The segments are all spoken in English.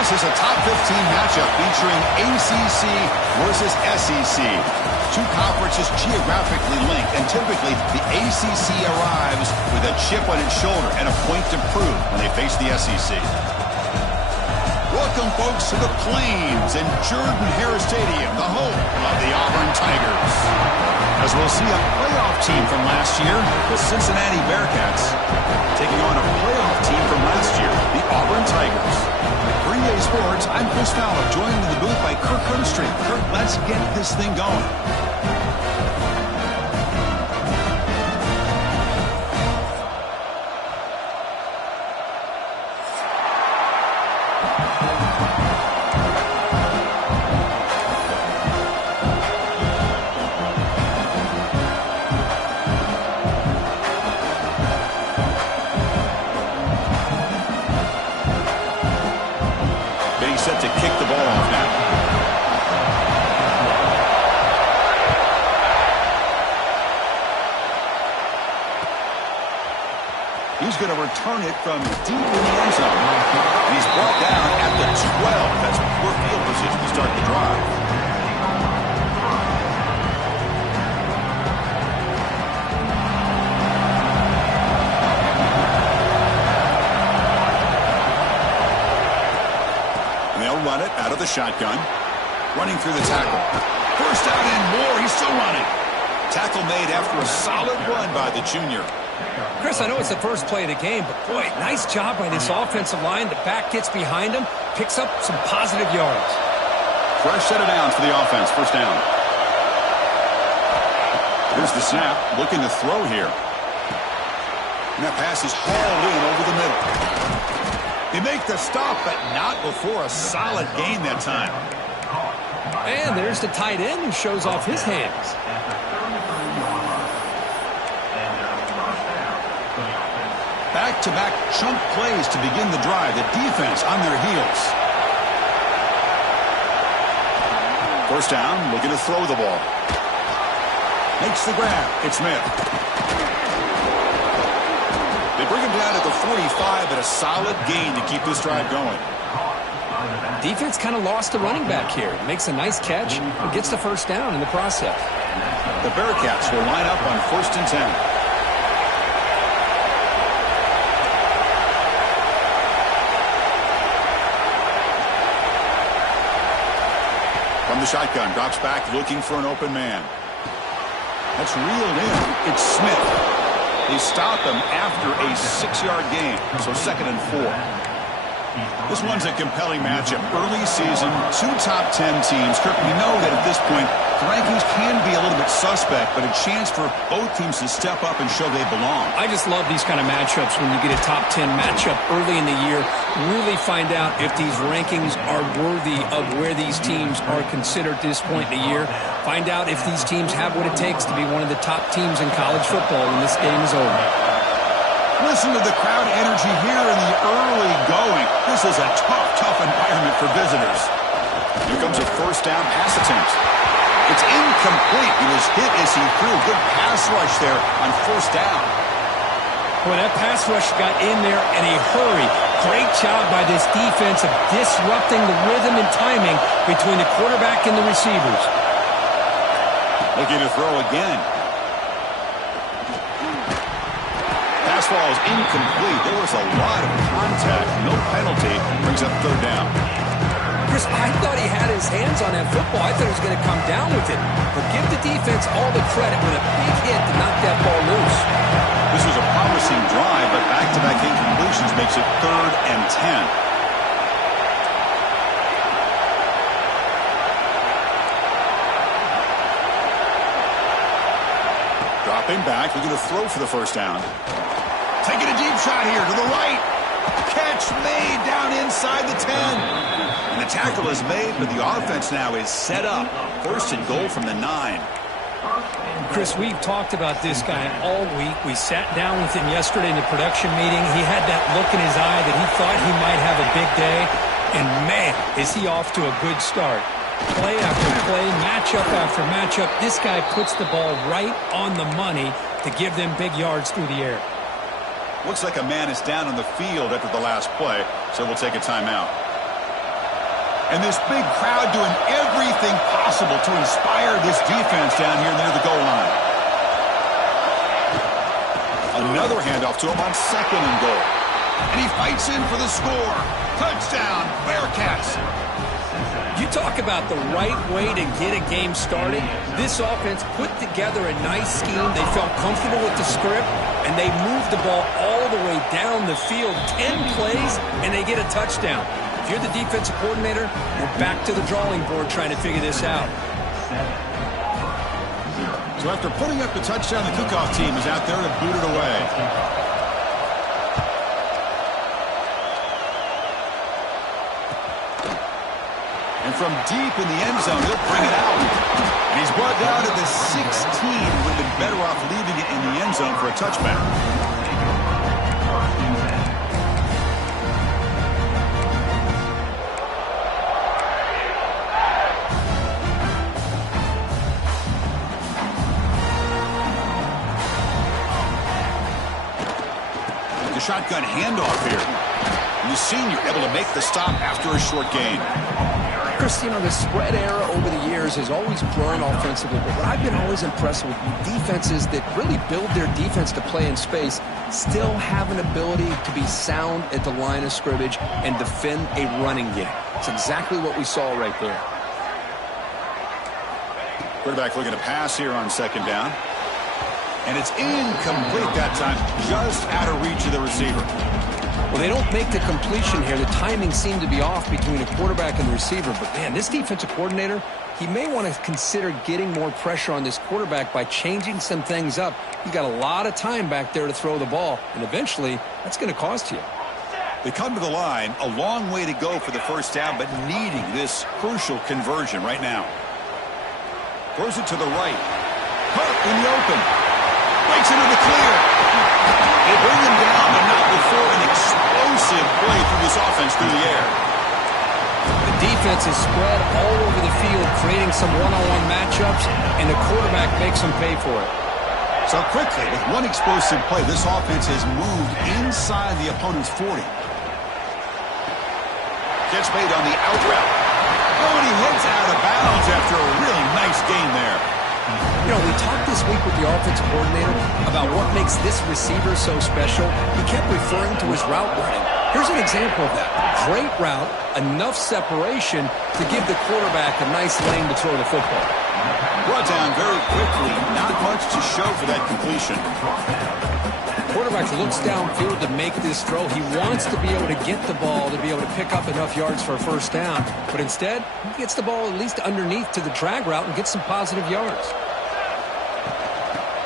This is a top 15 matchup featuring ACC versus SEC. Two conferences geographically linked, and typically the ACC arrives with a chip on its shoulder and a point to prove when they face the SEC. Welcome, folks, to the Plains and Jordan-Hare Stadium, the home of the Auburn Tigers. As we'll see a playoff team from last year, the Cincinnati Bearcats, taking on a playoff team from last year, the Auburn Tigers. For EA Sports, I'm Chris Fowler, joined in the booth by Kirk Herbstreit. Kirk, let's get this thing going. Set to kick the ball off now. He's going to return it from deep in the end zone. And he's brought down at the 12. That's poor field position to start the drive. Run it out of the shotgun. Running through the tackle. First down and more. He's still running. Tackle made after a solid run by the junior. Chris, I know it's the first play of the game, but boy, nice job by this offensive line. The back gets behind him, picks up some positive yards. Fresh set of downs for the offense. First down. Here's the snap. Looking to throw here. And that pass is hauled in over the middle. They make the stop, but not before a solid gain that time. And there's the tight end who shows off his hands. Back-to-back chunk plays to begin the drive. The defense on their heels. First down, looking to throw the ball. Makes the grab. It's Smith. They bring him down at the 45, but a solid gain to keep this drive going. Defense kind of lost the running back here. Makes a nice catch and gets the first down in the process. The Bearcats will line up on 1st and 10. From the shotgun, drops back looking for an open man. That's reeled in. It's Smith. They stop him after a 6-yard gain, so 2nd and 4. This one's a compelling matchup. Early season, two top 10 teams. Kirk, we know that at this point, the rankings can be a little bit suspect, but a chance for both teams to step up and show they belong. I just love these kind of matchups when you get a top 10 matchup early in the year. Really find out if these rankings are worthy of where these teams are considered at this point in the year. Find out if these teams have what it takes to be one of the top teams in college football when this game is over. Listen to the crowd energy here in the early going. This is a tough environment for visitors. Here comes a first down pass attempt. It's incomplete. He was hit as he threw. Good pass rush there on 1st down. Boy, that pass rush got in there in a hurry. Great job by this defense of disrupting the rhythm and timing between the quarterback and the receivers. Looking to throw again. Pass ball is incomplete. There was a lot of contact. No penalty. Brings up 3rd down. Chris, I thought he had his hands on that football. I thought he was going to come down with it. But give the defense all the credit with a big hit to knock that ball loose. This was a promising drive, but back-to-back incompletions makes it 3rd and 10. Dropping back, we're going to throw for the first down. Taking a deep shot here to the right. Catch made down inside the 10. And the tackle is made, but the offense now is set up. 1st and goal from the 9. Chris, we've talked about this guy all week. We sat down with him yesterday in the production meeting. He had that look in his eye that he thought he might have a big day. And man, is he off to a good start. Play after play, matchup after matchup. This guy puts the ball right on the money to give them big yards through the air. Looks like a man is down on the field after the last play, so we'll take a timeout. And this big crowd doing everything possible to inspire this defense down here near the goal line. Another handoff to him on 2nd and goal. And he fights in for the score. Touchdown, Bearcats. You talk about the right way to get a game started. This offense put together a nice scheme. They felt comfortable with the script, and they moved the ball all the way down the field. 10 plays, and they get a touchdown. If you're the defensive coordinator, you're back to the drawing board trying to figure this out. So after putting up the touchdown, the kickoff team is out there to boot it away. And from deep in the end zone, he'll bring it out. And he's brought down to the 16. Would have been better off leaving it in the end zone for a touchback. The shotgun handoff here. And the senior able to make the stop after a short gain. Chris, you know, the spread era over the years has always grown offensively, but what I've been always impressed with defenses that really build their defense to play in space still have an ability to be sound at the line of scrimmage and defend a running game. It's exactly what we saw right there. Quarterback looking to pass here on 2nd down. And it's incomplete that time, just out of reach of the receiver. Well, they don't make the completion here. The timing seemed to be off between a quarterback and the receiver. But, man, this defensive coordinator, he may want to consider getting more pressure on this quarterback by changing some things up. He's got a lot of time back there to throw the ball, and eventually that's going to cost you. They come to the line, a long way to go for the first down, but needing this crucial conversion right now. Throws it to the right. Hurt in the open. Breaks into the clear. They bring him down, but not before an explosive play through this offense through the air. The defense is spread all over the field, creating some one-on-one matchups, and the quarterback makes them pay for it. So quickly, with one explosive play, this offense has moved inside the opponent's 40. Gets made on the out route. Oh, and he heads out of bounds after a really nice gain there. You know, we talked this week with the offensive coordinator about what makes this receiver so special. He kept referring to his route running. Here's an example of that. Great route, enough separation to give the quarterback a nice lane to throw the football. Brought down very quickly. Not much to show for that completion. Quarterback looks downfield to make this throw. He wants to be able to get the ball to be able to pick up enough yards for a first down. But instead, he gets the ball at least underneath to the drag route and gets some positive yards.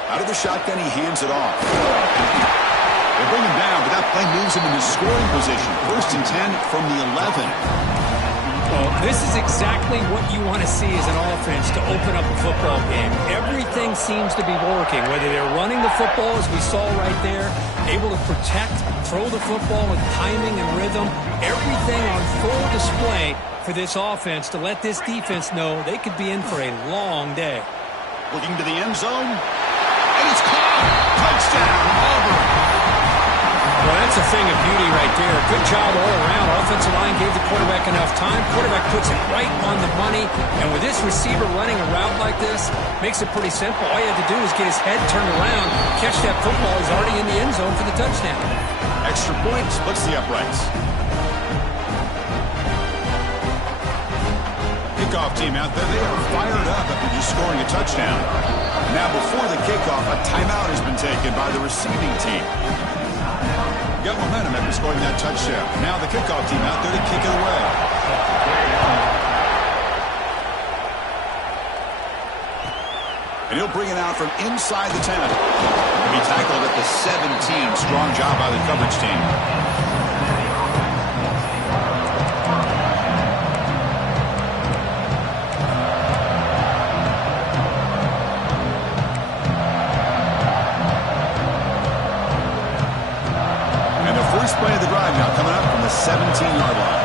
Out of the shotgun, he hands it off. They bring him down, but that play moves him into scoring position. 1st and 10 from the 11. Well, this is exactly what you want to see as an offense to open up a football game. Everything seems to be working, whether they're running the football, as we saw right there, able to protect, throw the football with timing and rhythm, everything on full display for this offense to let this defense know they could be in for a long day. Looking to the end zone, and it's caught. Touchdown, Auburn. Well, that's a thing of beauty right there. Good job all around. Offensive line gave the quarterback enough time. Quarterback puts it right on the money. And with this receiver running a route like this, makes it pretty simple. All you have to do is get his head turned around, catch that football. He's already in the end zone for the touchdown. Extra point splits the uprights. Kickoff team out there, they are fired up after just scoring a touchdown. Now before the kickoff, a timeout has been taken by the receiving team. Got momentum after scoring that touchdown. Now the kickoff team out there to kick it away. And he'll bring it out from inside the 10. He'll be tackled at the 17. Strong job by the coverage team. First play of the drive now coming up from the 17-yard line.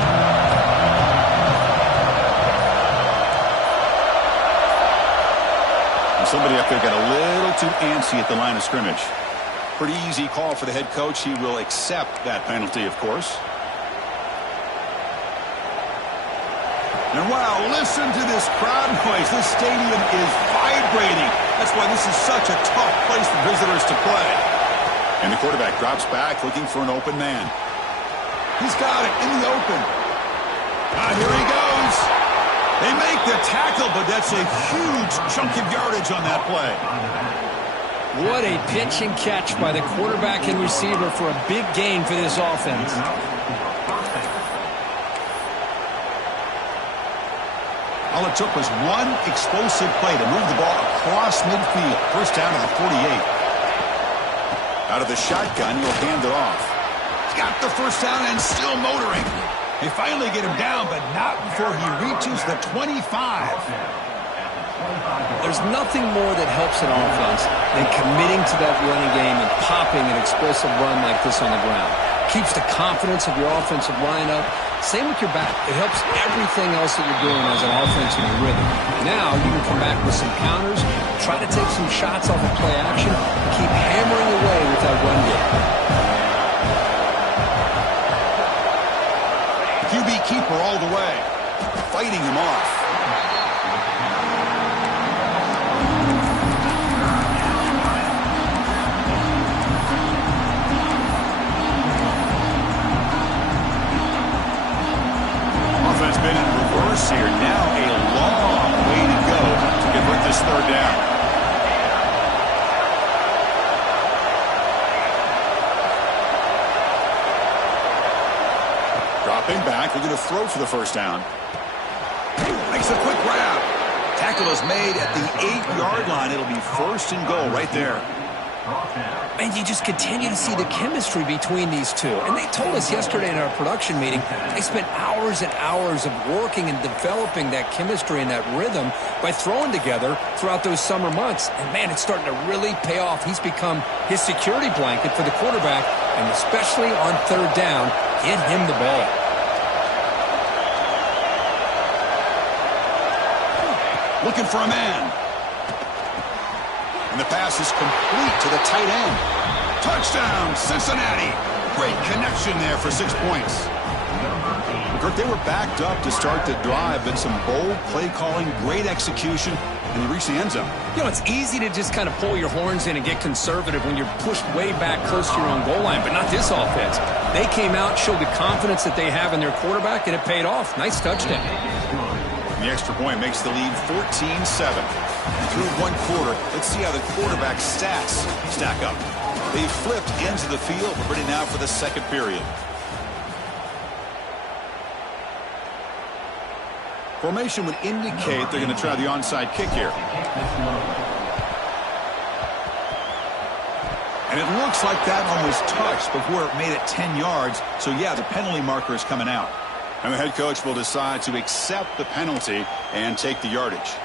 And somebody up there got a little too antsy at the line of scrimmage. Pretty easy call for the head coach. He will accept that penalty, of course. And wow, listen to this crowd noise. This stadium is vibrating. That's why this is such a tough place for visitors to play. And the quarterback drops back looking for an open man. He's got it in the open. Here he goes. They make the tackle, but that's a huge chunk of yardage on that play. What a pitch and catch by the quarterback and receiver for a big gain for this offense. All it took was one explosive play to move the ball across midfield. First down to the 48. Out of the shotgun, he'll hand it off. He's got the first down and still motoring. They finally get him down, but not before he reaches the 25. There's nothing more that helps an offense than committing to that running game and popping an explosive run like this on the ground. Keeps the confidence of your offensive lineup. Same with your back. It helps everything else that you're doing as an offense in your rhythm. Now you can come back with some counters, try to take some shots off of play action, keep hammering away with that run game. QB keeper all the way, fighting him off. Offense been in reverse here. Now a long way to go to convert this third down. Dropping back, looking to throw for the first down. Makes a quick grab. Tackle is made at the 8-yard line. It'll be first and goal right there. And you just continue to see the chemistry between these two. And they told us yesterday in our production meeting, they spent hours and hours of working and developing that chemistry and that rhythm by throwing together throughout those summer months. And, man, it's starting to really pay off. He's become his security blanket for the quarterback, and especially on third down, get him the ball. Looking for a man. And the pass is complete to the tight end. Touchdown, Cincinnati. Great connection there for 6 points. Kirk, they were backed up to start the drive, but some bold play calling, great execution, and they reached the end zone. You know, it's easy to just kind of pull your horns in and get conservative when you're pushed way back close to your own goal line, but not this offense. They came out, showed the confidence that they have in their quarterback, and it paid off. Nice touchdown. The extra point makes the lead 14-7. Through one quarter, let's see how the quarterback stats stack up. They flipped ends of the field. We're ready now for the second period. Formation would indicate they're going to try the onside kick here. And it looks like that one was touched before it made it 10 yards. So, yeah, the penalty marker is coming out. And the head coach will decide to accept the penalty and take the yardage.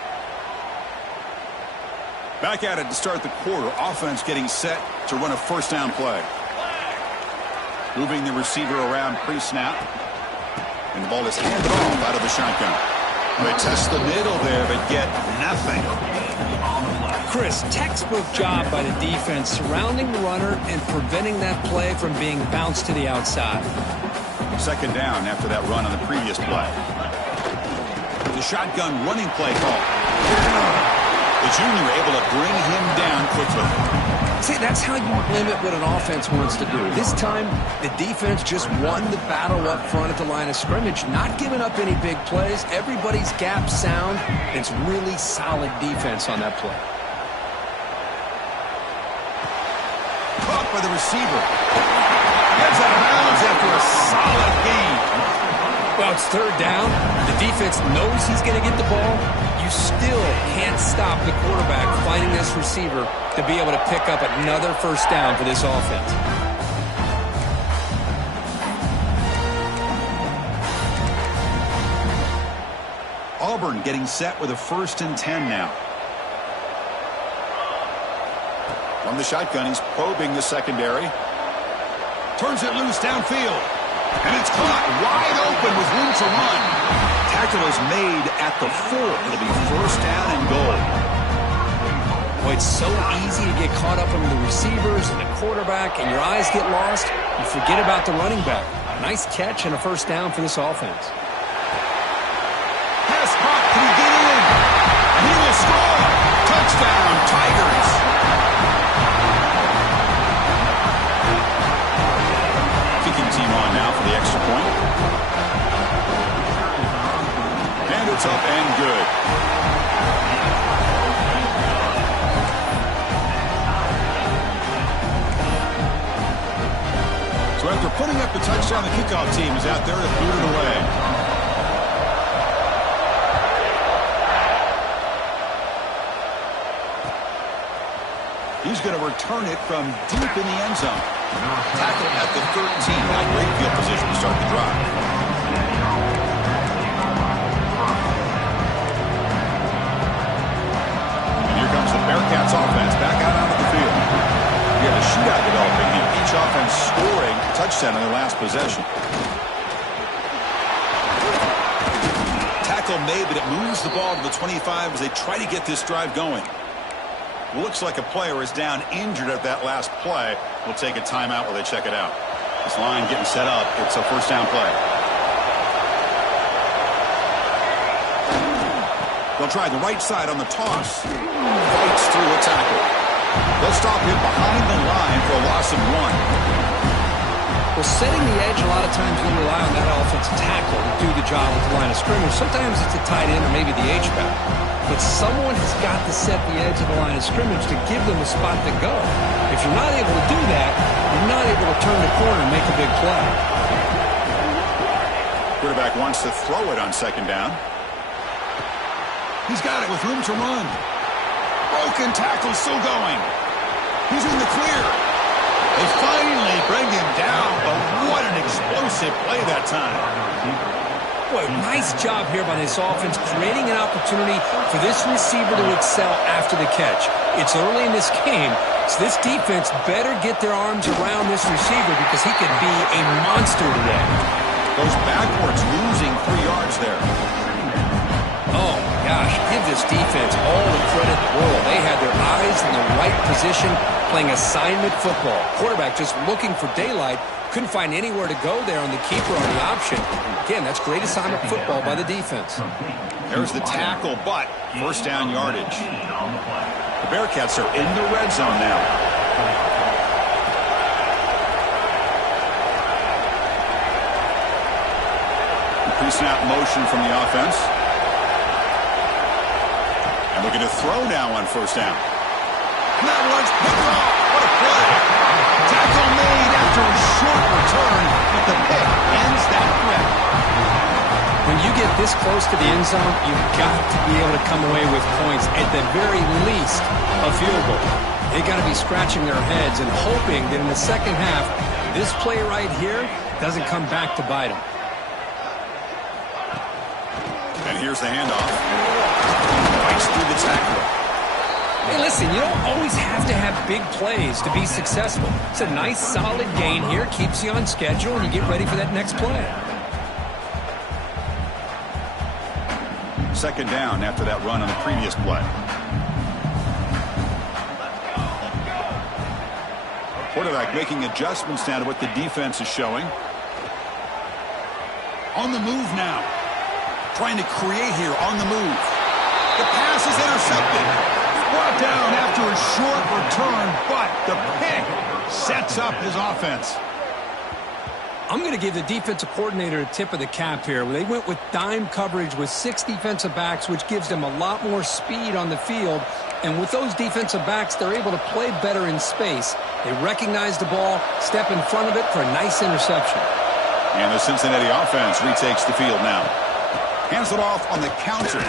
Back at it to start the quarter. Offense getting set to run a first down play. Moving the receiver around pre-snap. And the ball is handed off out of the shotgun. They test the middle there, but get nothing. Chris, textbook job by the defense surrounding the runner and preventing that play from being bounced to the outside. Second down after that run on the previous play. The shotgun running play call. The junior able to bring him down quickly. See, that's how you limit what an offense wants to do. This time, the defense just won the battle up front at the line of scrimmage, not giving up any big plays. Everybody's gap sound. It's really solid defense on that play. Caught by the receiver. Gets out of bounds after a solid gain. Well, it's third down. The defense knows he's going to get the ball. You still can't stop the quarterback finding this receiver to be able to pick up another first down for this offense. Auburn getting set with a 1st and 10 now. From the shotgun, he's probing the secondary. Turns it loose downfield. And it's caught wide open with room to run. Tackle is made at the 4. It'll be first down and goal. Boy, it's so easy to get caught up in the receivers and the quarterback, and your eyes get lost. You forget about the running back. Nice catch and a first down for this offense. Touchdown, Tigers. Kicking team on now for the extra point. And it's up and good. So after putting up the touchdown, the kickoff team is out there to boot it away. He's going to return it from deep in the end zone. Tackle at the 13. Now great field position to start the drive. And here comes the Bearcats offense back out onto the field. We have a shootout developing here. Each offense scoring a touchdown on their last possession. Tackle made, but it moves the ball to the 25 as they try to get this drive going. Looks like a player is down injured at that last play. We'll take a timeout while they check it out. This line getting set up. It's a first down play. They'll try the right side on the toss. Fights through a tackle. They'll stop him behind the line for a loss of 1. Well, setting the edge, a lot of times we rely on that offensive tackle to do the job at the line of scrimmage. Sometimes it's a tight end or maybe the H-back. But someone has got to set the edge of the line of scrimmage to give them a spot to go. If you're not able to do that, you're not able to turn the corner and make a big play. Quarterback wants to throw it on second down. He's got it with room to run. Broken tackle still going. He's in the clear. They finally bring him down, but what an explosive play that time. Boy, nice job here by this offense, creating an opportunity for this receiver to excel after the catch. It's early in this game, so this defense better get their arms around this receiver because he could be a monster today. Goes backwards, losing 3 yards there. Oh, my gosh, give this defense all the credit in the world. They had their eyes in the right position, playing assignment football. Quarterback just looking for daylight. Couldn't find anywhere to go there on the keeper on the option. Again, that's great assignment football by the defense. There's the tackle, but first down yardage. The Bearcats are in the red zone now. Pre-snap motion from the offense. And looking to throw now on first down. And that one's picked off. What a play. Tackle made after a short return, but the pick ends that threat. When you get this close to the end zone, you've got to be able to come away with points, at the very least a field goal. They got to be scratching their heads and hoping that in the second half, this play right here doesn't come back to bite them. And here's the handoff. Fights through the tackle. Hey, listen, you don't always have to have big plays to be successful. It's a nice, solid gain here. Keeps you on schedule, and you get ready for that next play. Second down after that run on the previous play. Quarterback making adjustments now to what the defense is showing. On the move now. Trying to create here on the move. The pass is intercepted. Brought down after a short return, but the pick sets up his offense. I'm going to give the defensive coordinator a tip of the cap here. They went with dime coverage with 6 defensive backs, which gives them a lot more speed on the field. And with those defensive backs, they're able to play better in space. They recognize the ball, step in front of it for a nice interception. And the Cincinnati offense retakes the field now. Hands it off on the counter.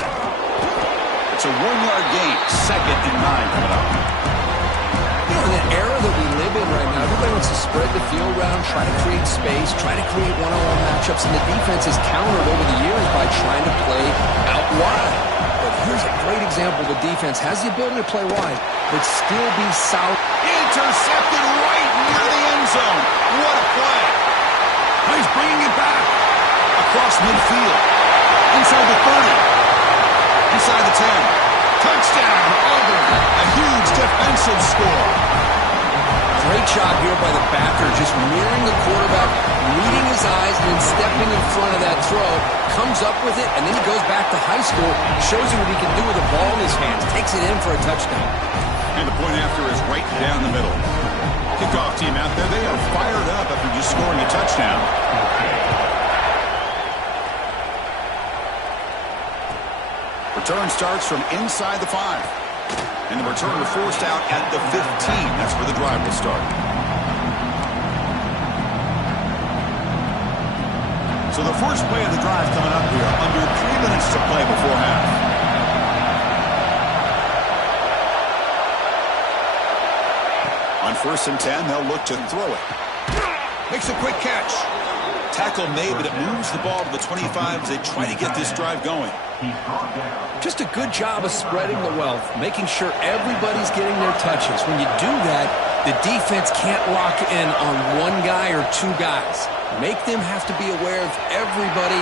It's a 1-yard gain. 2nd and 9 coming up. You know, in the era that we live in right now, everybody wants to spread the field around, try to create space, try to create one-on-one matchups, and the defense has countered over the years by trying to play out wide. But here's a great example. The defense has the ability to play wide, but still be solid. Intercepted right near the end zone. What a play. He's bringing it back. Across midfield. Inside the 30. Inside the 10. Touchdown, Auburn. A huge defensive score. Great job here by the backer, just mirroring the quarterback, reading his eyes, and then stepping in front of that throw. Comes up with it, and then he goes back to high school, shows you what he can do with the ball in his hands, takes it in for a touchdown. And the point after is right down the middle. Kickoff team out there, they are fired up after just scoring a touchdown. Return starts from inside the 5. And the returner forced out at the 15. That's where the drive will start. So the first play of the drive coming up here. Under 3 minutes to play before half. On 1st and 10, they'll look to throw it. Makes a quick catch. Tackle made, but it moves the ball to the 25 as they try to get this drive going. Just a good job of spreading the wealth, making sure everybody's getting their touches. When you do that, the defense can't lock in on one guy or two guys. Make them have to be aware of everybody.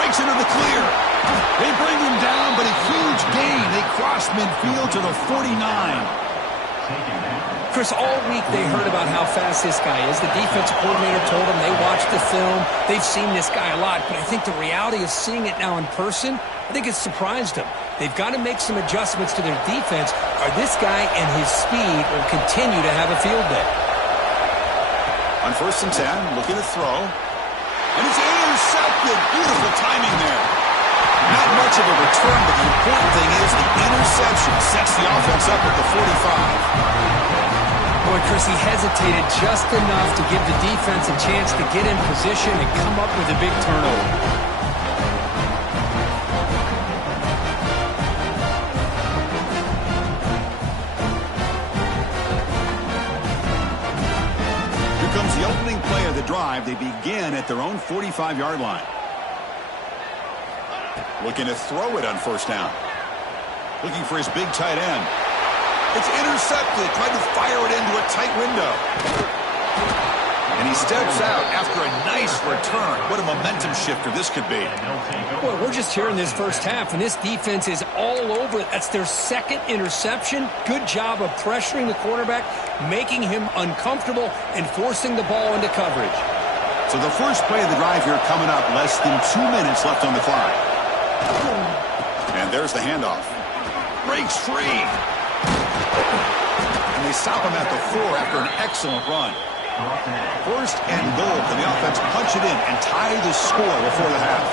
Breaks into the clear. They bring him down, but a huge gain. They cross midfield to the 49. Chris, all week they heard about how fast this guy is. The defensive coordinator told them they watched the film. They've seen this guy a lot, but I think the reality of seeing it now in person, I think it's surprised them. They've got to make some adjustments to their defense, or this guy and his speed will continue to have a field day. On 1st and 10, looking to throw. And it's intercepted. Beautiful timing there. Not much of a return, but the important thing is the interception sets the offense up at the 45. Boy, Chris, he hesitated just enough to give the defense a chance to get in position and come up with a big turnover. Here comes the opening play of the drive. They begin at their own 45-yard line. Looking to throw it on 1st down. Looking for his big tight end. It's intercepted. Tried to fire it into a tight window. And he steps out after a nice return. What a momentum shifter this could be. Boy, we're just here in this first half, and this defense is all over it. That's their 2nd interception. Good job of pressuring the quarterback, making him uncomfortable, and forcing the ball into coverage. So the first play of the drive here coming up. Less than 2 minutes left on the clock. And there's the handoff. Breaks free. And they stop him at the 4 after an excellent run. 1st and goal. Can the offense punch it in and tie the score before the half?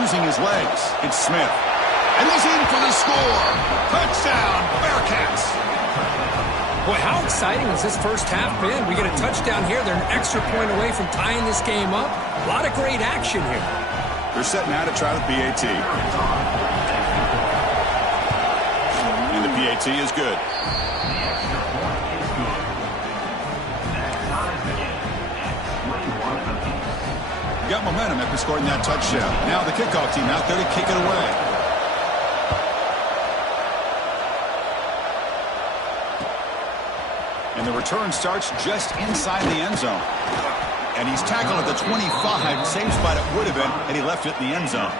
Using his legs, it's Smith. And he's in for the score. Touchdown, Bearcats. Boy, how exciting has this first half been? We get a touchdown here. They're an extra point away from tying this game up. A lot of great action here. They're setting out to try the PAT. And the PAT is good. Got momentum after scoring that touchdown. Now the kickoff team out there to kick it away. And the return starts just inside the end zone. And he's tackled at the 25. Same spot it would have been had he left it in the end zone.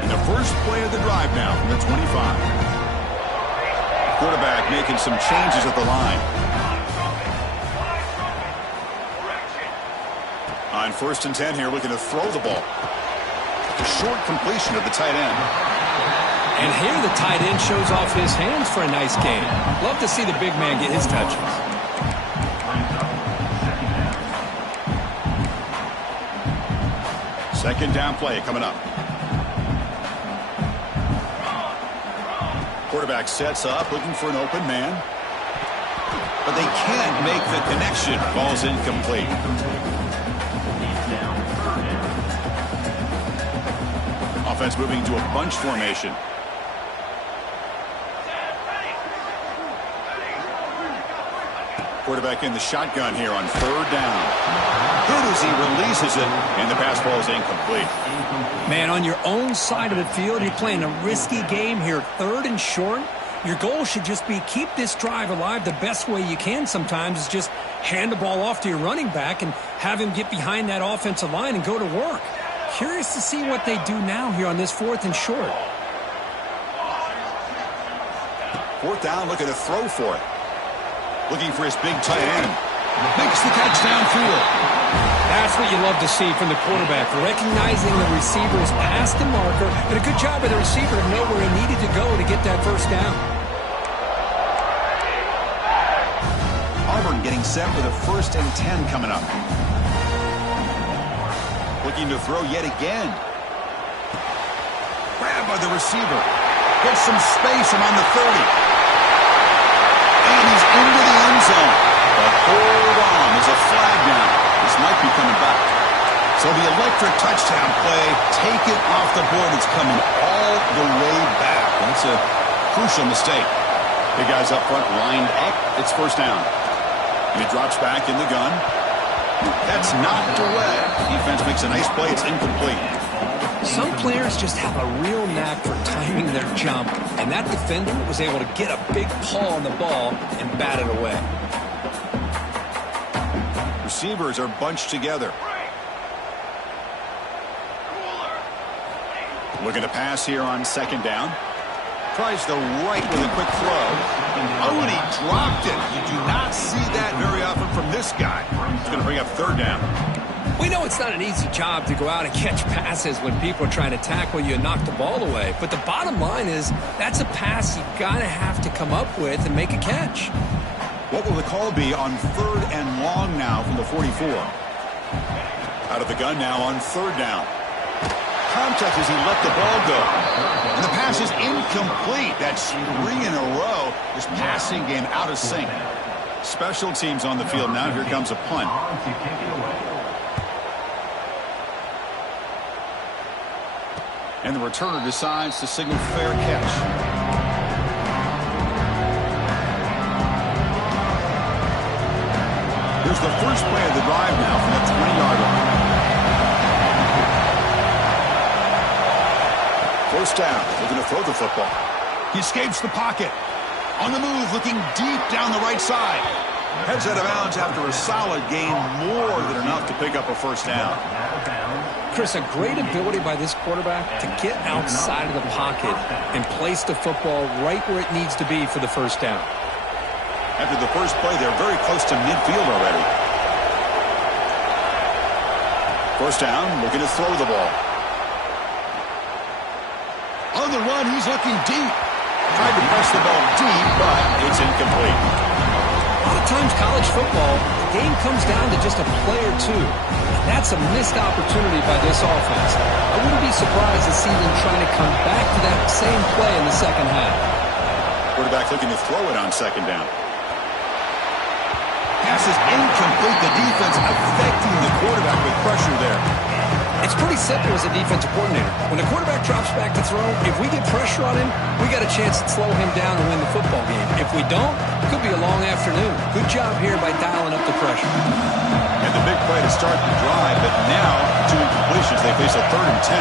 And the first play of the drive now from the 25. Quarterback making some changes at the line. On 1st and 10 here, looking to throw the ball. A short completion of the tight end. And here the tight end shows off his hands for a nice game. Love to see the big man get his touches. Second down play coming up. Quarterback sets up, looking for an open man. But they can't make the connection. Ball's incomplete. Offense moving to a bunch formation. Quarterback in the shotgun here on 3rd down. Good as he releases it, and the pass ball is incomplete. Man, on your own side of the field, you're playing a risky game here. 3rd and short. Your goal should just be keep this drive alive the best way you can sometimes is just hand the ball off to your running back and have him get behind that offensive line and go to work. Curious to see what they do now here on this 4th and short. Fourth down, looking to throw for it. Looking for his big tight end. Makes the catch downfield. That's what you love to see from the quarterback, recognizing the receiver's past the marker, and a good job by the receiver to know where he needed to go to get that first down. Auburn getting set with a 1st and 10 coming up. Looking to throw yet again. Grabbed by the receiver. Gets some space around the 30. And he's into the end zone. But hold on, there's a flag down. This might be coming back. So the electric touchdown play, take it off the board. It's coming all the way back. That's a crucial mistake. The guys up front lined up. It's first down. And he drops back in the gun. That's knocked away. Defense makes a nice play. It's incomplete. Some players just have a real knack for timing their jump, and that defender was able to get a big paw on the ball and bat it away. Receivers are bunched together. Looking to pass here on 2nd down. Tries the right with a quick throw. Oh, and he dropped it. You do not see that very often from this guy. He's going to bring up 3rd down. We know it's not an easy job to go out and catch passes when people are trying to tackle you and knock the ball away. But the bottom line is that's a pass you've got to have to come up with and make a catch. What will the call be on 3rd and long now from the 44? Out of the gun now on 3rd down. Contact as he let the ball go. And the pass is incomplete. That's 3 in a row. This passing game out of sync. Special teams on the field now. Here comes a punt. And the returner decides to signal fair catch. Here's the first play of the drive now from the 20-yard line. First down, looking to throw the football. He escapes the pocket. On the move, looking deep down the right side. Heads out of bounds after a solid gain, more than enough to pick up a first down. Chris, a great ability by this quarterback to get outside of the pocket and place the football right where it needs to be for the first down. After the first play, they're very close to midfield already. First down, looking to throw the ball. On the run, he's looking deep. Tried to press the ball deep, but it's incomplete. A lot of times college football, the game comes down to just a play or two. That's a missed opportunity by this offense. I wouldn't be surprised to see them trying to come back to that same play in the second half. Quarterback looking to throw it on 2nd down. Pass is incomplete. The defense affecting the quarterback with pressure there. It's pretty simple as a defensive coordinator. When the quarterback drops back to throw, if we get pressure on him, we got a chance to slow him down and win the football game. If we don't, it could be a long afternoon. Good job here by dialing up the pressure. And the big play to start the drive, but now 2 incompletions. They face a 3rd and 10.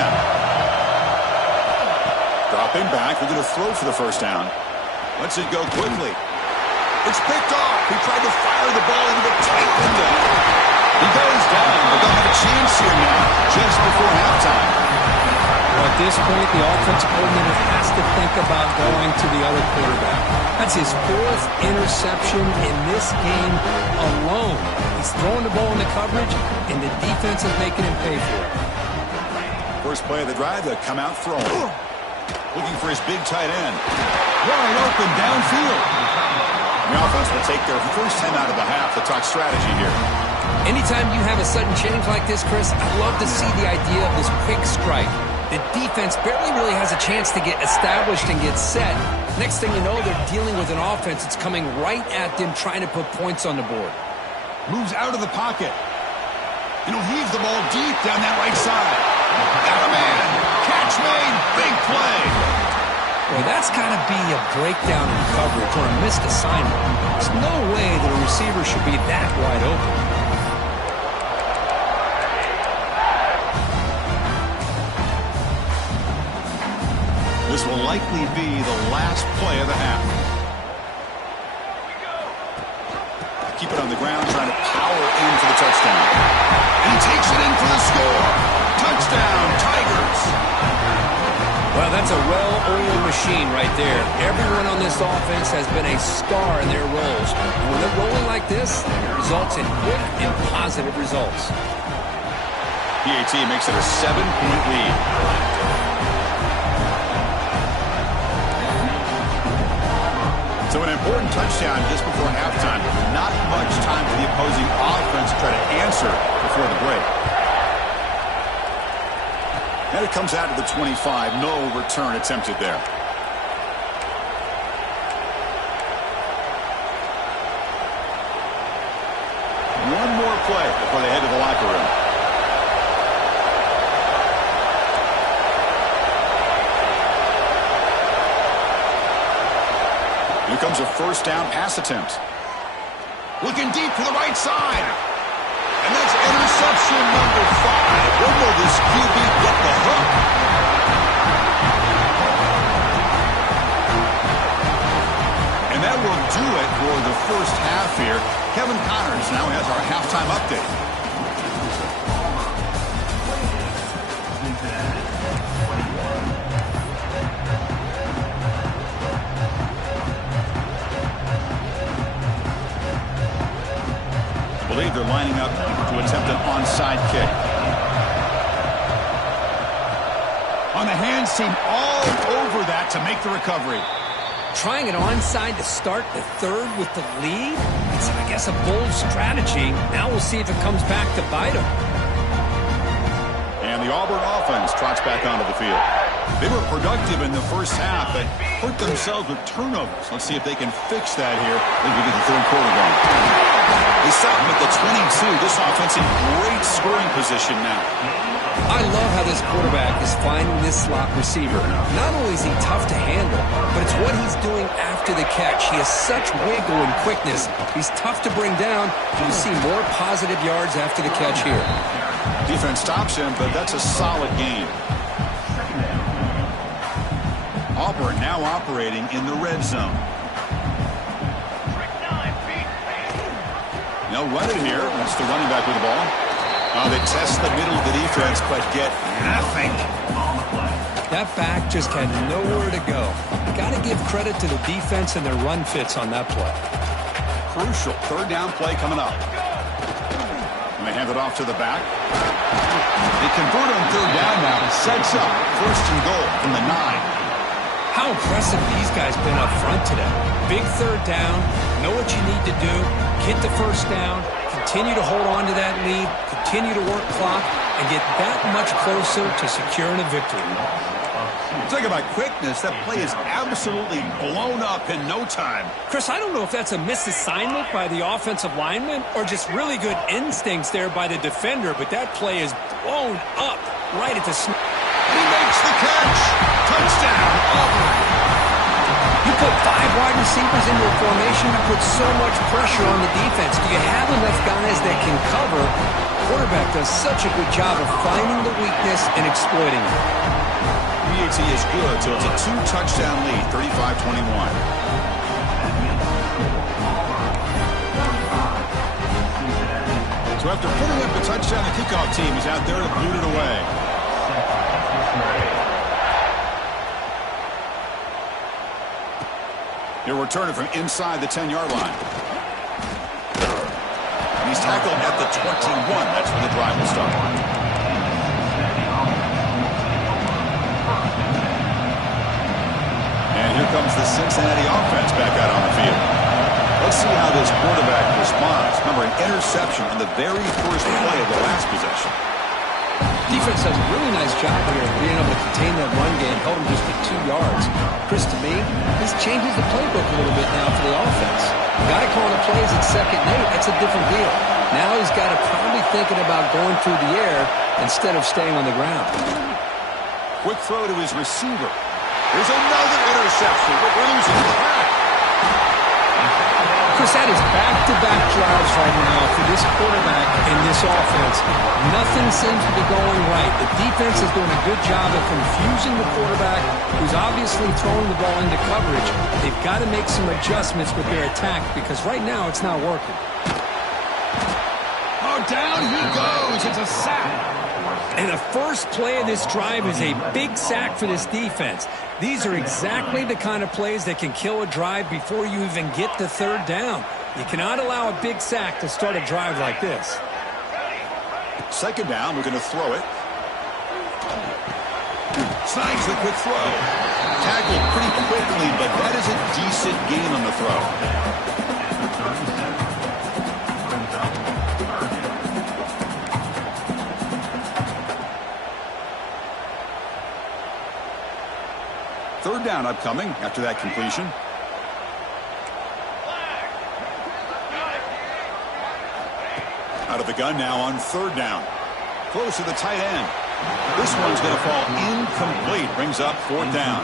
Dropping back, looking to throw for the first down. Lets it go quickly. It's picked off. He tried to fire the ball into the tight window. He goes down, but they'll have a chance here now, just before halftime. Well, at this point, the offensive coordinator has to think about going to the other quarterback. That's his 4th interception in this game alone. He's throwing the ball in the coverage, and the defense is making him pay for it. First play of the drive, they come out throwing. Looking for his big tight end. Wide open downfield. The offense will take their first 10 out of the half to talk strategy here. Anytime you have a sudden change like this, Chris, I'd love to see the idea of this quick strike. The defense barely really has a chance to get established and get set. Next thing you know, they're dealing with an offense that's coming right at them, trying to put points on the board. Moves out of the pocket. And he'll heave the ball deep down that right side. Got a man. Catch made. Big play. Boy, that's got to be a breakdown in coverage or a missed assignment. There's no way that a receiver should be that wide open. This will likely be the last play of the half. Keep it on the ground, trying to power in for the touchdown. And he takes it in for the score. Touchdown, Tigers. Well, that's a well-oiled machine right there. Everyone on this offense has been a star in their roles. And when they're rolling like this, it results in quick and positive results. PAT makes it a 7-point lead. So an important touchdown just before halftime. Not much time for the opposing offense to try to answer before the break. And it comes out to the 25. No return attempted there. One more play before they head to the locker room. Here comes a first down pass attempt. Looking deep to the right side. And that's interception number 5. When will this QB get the hook? And that will do it for the first half here. Kevin Connors now has our halftime update. I believe they're lining up to attempt an onside kick. On the hands team all over that to make the recovery. Trying an onside to start the third with the lead? It's, I guess, a bold strategy. Now we'll see if it comes back to bite them. And the Auburn offense trots back onto the field. They were productive in the first half, but hurt themselves with turnovers. Let's see if they can fix that here as we get the third quarter going. They stop them at the 22. This offense in great scoring position now. I love how this quarterback is finding this slot receiver. Not only is he tough to handle, but it's what he's doing after the catch. He has such wiggle and quickness. He's tough to bring down. You see more positive yards after the catch here. Defense stops him, but that's a solid game. Auburn now operating in the red zone. They'll run it here. That's the running back with the ball. They test the middle of the defense, but get nothing. That back just had nowhere to go. Got to give credit to the defense and their run fits on that play. Crucial third down play coming up. And they hand it off to the back. They convert on third down now. Sets up first and goal from the 9. How impressive these guys been up front today. Big third down, know what you need to do, get the first down, continue to hold on to that lead, continue to work clock, and get that much closer to securing a victory. Talk about quickness. That play is absolutely blown up in no time. Chris, I don't know if that's a misassignment by the offensive lineman or just really good instincts there by the defender, but that play is blown up right at the snap. He makes the catch. Touchdown, Auburn. You put 5 wide receivers into a formation, you put so much pressure on the defense. Do you have enough guys that can cover? The quarterback does such a good job of finding the weakness and exploiting it. PAT is good, so it's a 2-touchdown lead, 35-21. So after putting up a touchdown, the kickoff team is out there to boot it away. He'll return it from inside the 10-yard line. And he's tackled at the 21. That's where the drive will start. And here comes the Cincinnati offense back out on the field. Let's see how this quarterback responds. Remember, an interception on the very first play of the last possession. Defense does a really nice job here of being able to contain that run game, held him just to 2 yards. Chris, to me, this changes the playbook a little bit now for the offense. The guy calling the plays at 2nd and 8, that's a different deal. Now he's got to probably thinking about going through the air instead of staying on the ground. Quick throw to his receiver. There's another interception, but we're losing track. Chris, that is back-to-back drives right now for this quarterback and this offense. Nothing seems to be going right. The defense is doing a good job of confusing the quarterback, who's obviously throwing the ball into coverage. They've got to make some adjustments with their attack because right now it's not working. Oh, down he goes. It's a sack. And the first play of this drive is a big sack for this defense. These are exactly the kind of plays that can kill a drive before you even get to third down. You cannot allow a big sack to start a drive like this. Second down, we're going to throw it. Snags the quick throw. Tackled pretty quickly, but that is a decent gain on the throw. Third down upcoming after that completion. Out of the gun now on third down. Close to the tight end. This one's going to fall incomplete. Brings up fourth down.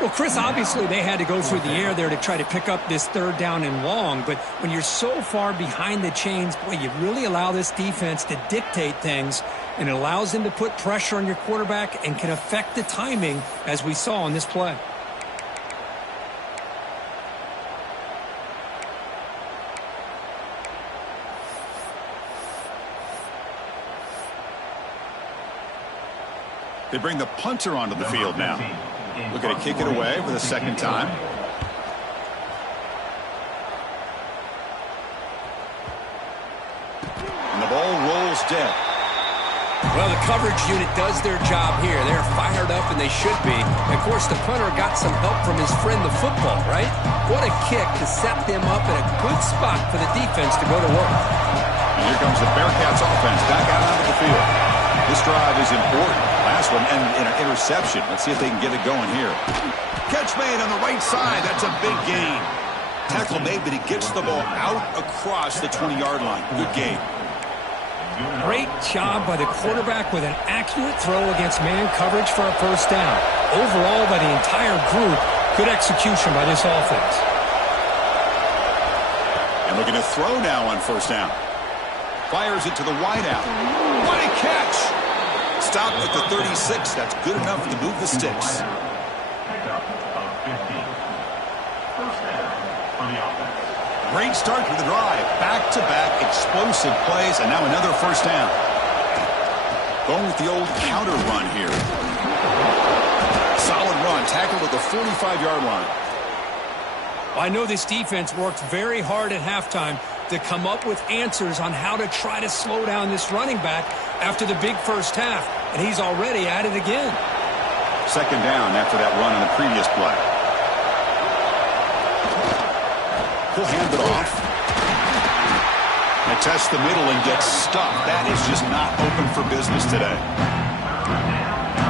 Well, Chris, obviously they had to go through the air there to try to pick up this third down and long. But when you're so far behind the chains, boy, you really allow this defense to dictate things. And it allows them to put pressure on your quarterback and can affect the timing, as we saw on this play. They bring the punter onto the field now. Looking to kick it away for the second time. And the ball rolls dead. Well, the coverage unit does their job here. They're fired up, and they should be. And of course, the punter got some help from his friend, the football, right? What a kick to set them up in a good spot for the defense to go to work. And here comes the Bearcats offense back out onto the field. This drive is important. Last one ended in an interception. Let's see if they can get it going here. Catch made on the right side. That's a big gain. Tackle made, but he gets the ball out across the 20-yard line. Good gain. Great job by the quarterback with an accurate throw against man coverage for a first down. Overall, by the entire group, good execution by this offense. And looking to throw now on first down. Fires it to the wideout. What a catch! Stopped at the 36. That's good enough to move the sticks. Great start to the drive. Back-to-back explosive plays, and now another first down. Going with the old counter run here. Solid run, tackled at the 45-yard line. I know this defense worked very hard at halftime to come up with answers on how to try to slow down this running back after the big first half, and he's already at it again. Second down after that run in the previous play. He'll hand it off. And test the middle and get stuck. That is just not open for business today.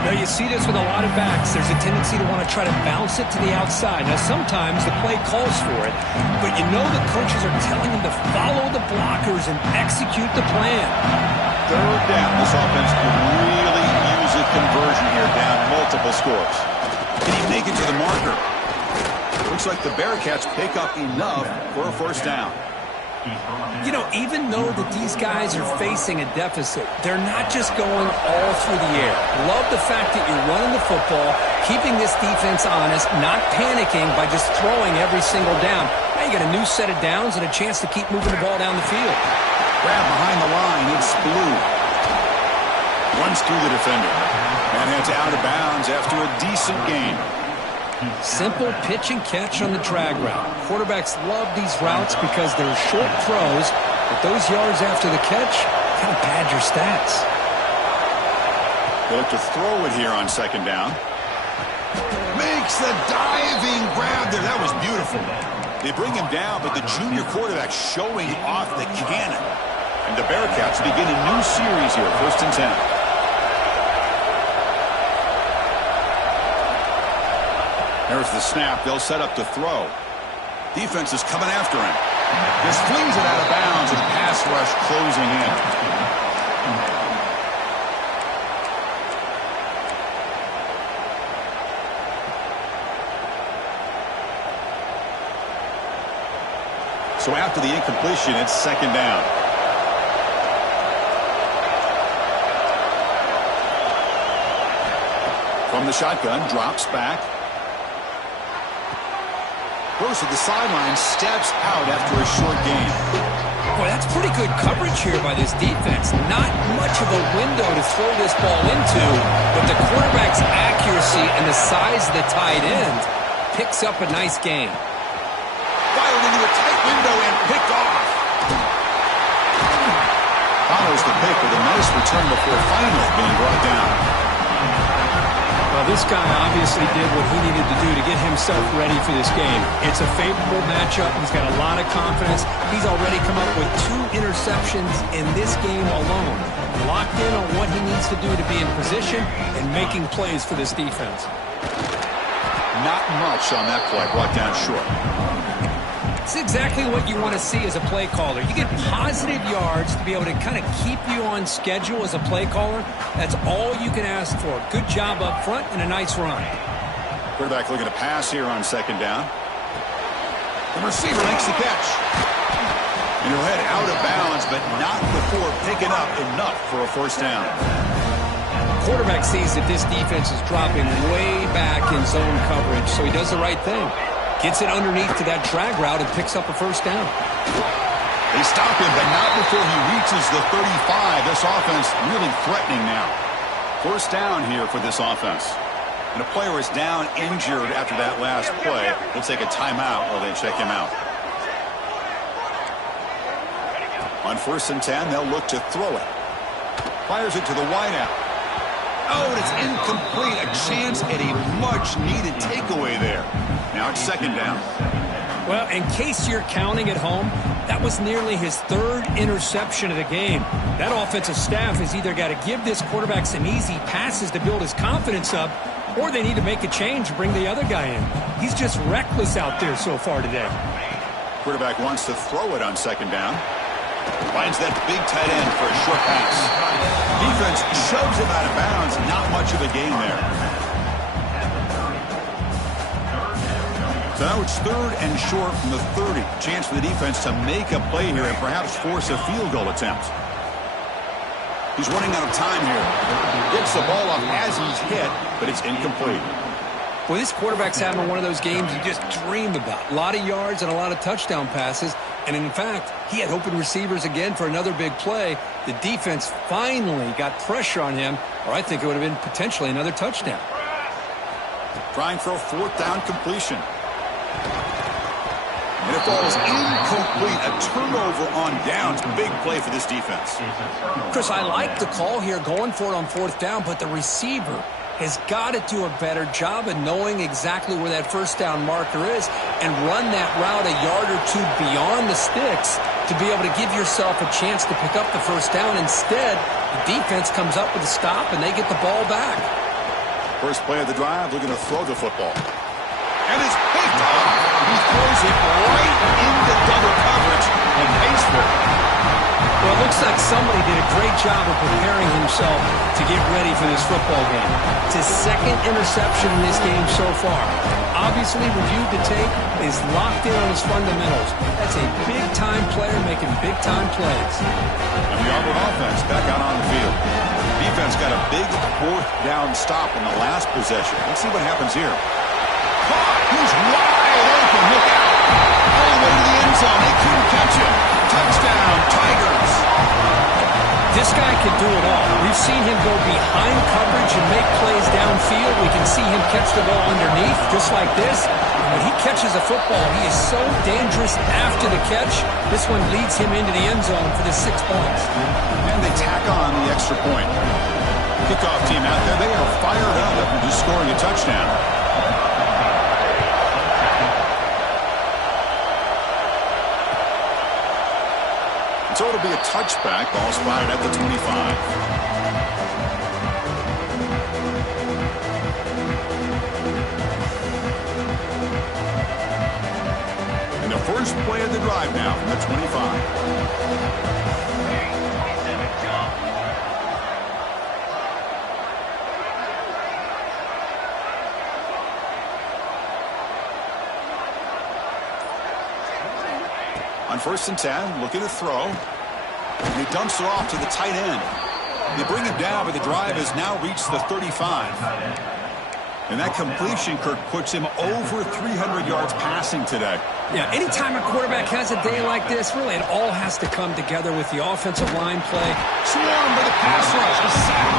Now, you see this with a lot of backs. There's a tendency to want to try to bounce it to the outside. Now, sometimes the play calls for it, but you know the coaches are telling them to follow the blockers and execute the plan. Third down. This offense could really use a conversion here, down multiple scores. Can he make it to the marker? Looks like the Bearcats pick up enough for a first down. You know, even though that these guys are facing a deficit, they're not just going all through the air. Love the fact that you're running the football, keeping this defense honest, not panicking by just throwing every single down. Now you got a new set of downs and a chance to keep moving the ball down the field. Grab behind the line. It's Blue. Runs through the defender. And heads out of bounds after a decent gain. Simple pitch and catch on the drag route. Quarterbacks love these routes because they're short throws, but those yards after the catch kind of pad your stats. They look to throw it here on second down. Makes the diving grab there. That was beautiful. They bring him down, but the junior quarterback showing off the cannon. And the Bearcats begin a new series here, 1st and 10. There's the snap. They'll set up to throw. Defense is coming after him. Just flings it out of bounds and pass rush closing in. So after the incompletion, it's second down. From the shotgun, drops back. Goes to the sideline, steps out after a short gain. Boy, that's pretty good coverage here by this defense. Not much of a window to throw this ball into, but the quarterback's accuracy and the size of the tight end picks up a nice gain. Fired into a tight window and picked off. Follows the pick with a nice return before finally being brought down. Well, this guy obviously did what he needed to do to get himself ready for this game. It's a favorable matchup. He's got a lot of confidence. He's already come up with 2 interceptions in this game alone. Locked in on what he needs to do to be in position and making plays for this defense. Not much on that play, brought down short. It's exactly what you want to see as a play caller. You get positive yards to be able to kind of keep you on schedule as a play caller. That's all you can ask for. Good job up front and a nice run. Quarterback looking to pass here on second down. The receiver makes the catch. And he'll head out of bounds, but not before picking up enough for a first down. Quarterback sees that this defense is dropping way back in zone coverage, so he does the right thing. Gets it underneath to that drag route and picks up a first down. They stop him, but not before he reaches the 35. This offense really threatening now. First down here for this offense. And a player is down injured after that last play. They'll take a timeout while they check him out. On 1st and 10, they'll look to throw it. Fires it to the wideout. Oh, and it's incomplete. A chance at a much-needed takeaway there. Now it's second down. Well, in case you're counting at home, that was nearly his 3rd interception of the game. That offensive staff has either got to give this quarterback some easy passes to build his confidence up, or they need to make a change and bring the other guy in. He's just reckless out there so far today. Quarterback wants to throw it on second down. Finds that big tight end for a short pass. Defense shoves him out of bounds. Not much of a gain there. So now it's 3rd and short from the 30. Chance for the defense to make a play here and perhaps force a field goal attempt. He's running out of time here. Gets the ball off as he's hit, but it's incomplete. Well, this quarterback's having one of those games you just dreamed about. A lot of yards and a lot of touchdown passes. And in fact, he had open receivers again for another big play. The defense finally got pressure on him, or I think it would have been potentially another touchdown. Trying for a 4th down completion. And it falls incomplete. A turnover on downs. Big play for this defense. Chris, I like the call here going for it on 4th down, but the receiver has got to do a better job of knowing exactly where that first down marker is and run that route a yard or 2 beyond the sticks to be able to give yourself a chance to pick up the first down. Instead, the defense comes up with a stop and they get the ball back. First play of the drive, looking to throw the football. And it's picked off. He throws it right into double coverage and pays for it. Well, it looks like somebody did a great job of preparing himself to get ready for this football game. It's his 2nd interception in this game so far. Obviously reviewed the tape, is locked in on his fundamentals. That's a big-time player making big-time plays. And the Auburn offense back out on the field. Defense got a big 4th down stop in the last possession. Let's see what happens here. Caught! He's wide open. Look out! All the way to the end zone. They couldn't catch him. Touchdown, Tigers. This guy can do it all. We've seen him go behind coverage and make plays downfield. We can see him catch the ball underneath, just like this. And when he catches a football, he is so dangerous after the catch. This one leads him into the end zone for the 6 points. And they tack on the extra point. Kickoff team out there, they are fired up after just scoring a touchdown. So it'll be a touchback. Ball spotted at the 25. And the first play of the drive now from the 25. On 1st and 10, looking to throw. And he dumps it off to the tight end. They bring him down, but the drive has now reached the 35. And that completion, Kirk, puts him over 300 yards passing today. Yeah, anytime a quarterback has a day like this, really it all has to come together with the offensive line play. Swarmed by the pass rush. A sack.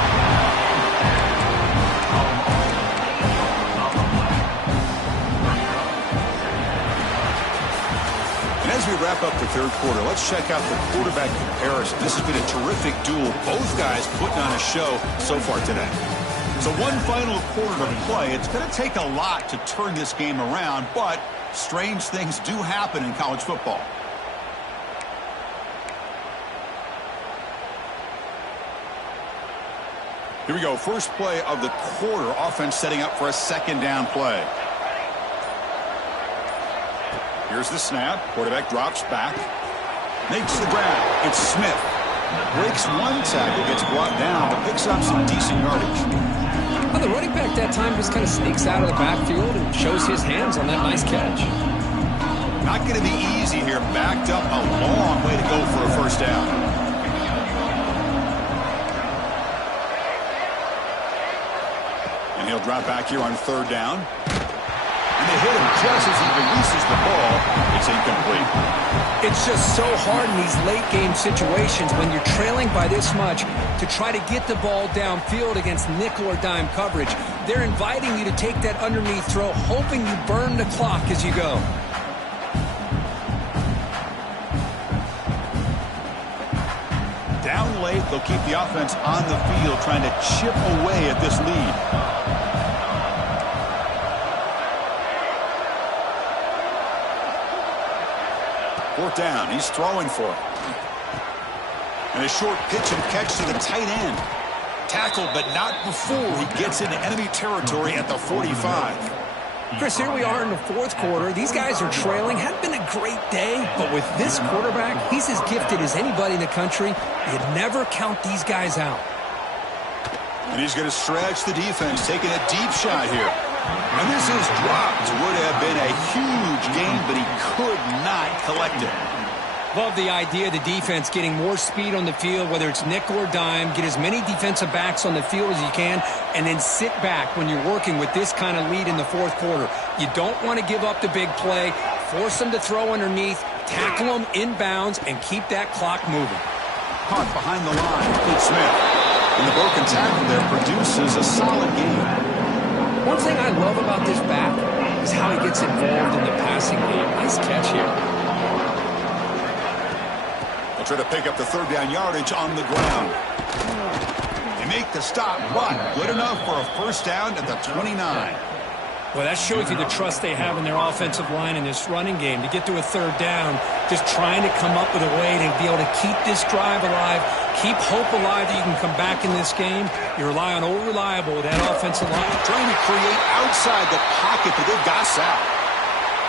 And as we wrap up the third quarter, let's check out the quarterback comparison. This has been a terrific duel. Both guys putting on a show so far today. So one final quarter to play. It's going to take a lot to turn this game around, but strange things do happen in college football. Here we go. First play of the quarter. Offense setting up for a second down play. Here's the snap. Quarterback drops back. Makes the grab. It's Smith. Breaks one tackle, gets brought down, but picks up some decent yardage. Well, the running back that time just kind of sneaks out of the backfield and shows his hands on that nice catch. Not going to be easy here. Backed up a long way to go for a first down. And he'll drop back here on third down. And they hit him just as he releases the ball. It's incomplete. It's just so hard in these late-game situations when you're trailing by this much to try to get the ball downfield against nickel or dime coverage. They're inviting you to take that underneath throw, hoping you burn the clock as you go. Down late, they'll keep the offense on the field trying to chip away at this lead. Fourth down. He's throwing for it. And a short pitch and catch to the tight end. Tackled, but not before he gets into enemy territory at the 45. Chris, here we are in the fourth quarter. These guys are trailing. Hadn't been a great day, but with this quarterback, he's as gifted as anybody in the country. You'd never count these guys out. And he's going to stretch the defense, taking a deep shot here. And this is dropped. Would have been a huge gain, but he could not collect it. Love the idea of the defense getting more speed on the field, whether it's nickel or dime. Get as many defensive backs on the field as you can, and then sit back when you're working with this kind of lead in the fourth quarter. You don't want to give up the big play. Force them to throw underneath, tackle them inbounds, and keep that clock moving. Caught behind the line. It's Smith. And the broken tackle there produces a solid game. One thing I love about this back is how he gets involved in the passing game. Nice catch here. They'll try to pick up the third down yardage on the ground. They make the stop, but good enough for a first down at the 29. Well, that shows you the trust they have in their offensive line in this running game. To get to a third down, just trying to come up with a way to be able to keep this drive alive, keep hope alive that you can come back in this game. You rely on old reliable with that offensive line. Trying to create outside the pocket, but they've got Sal.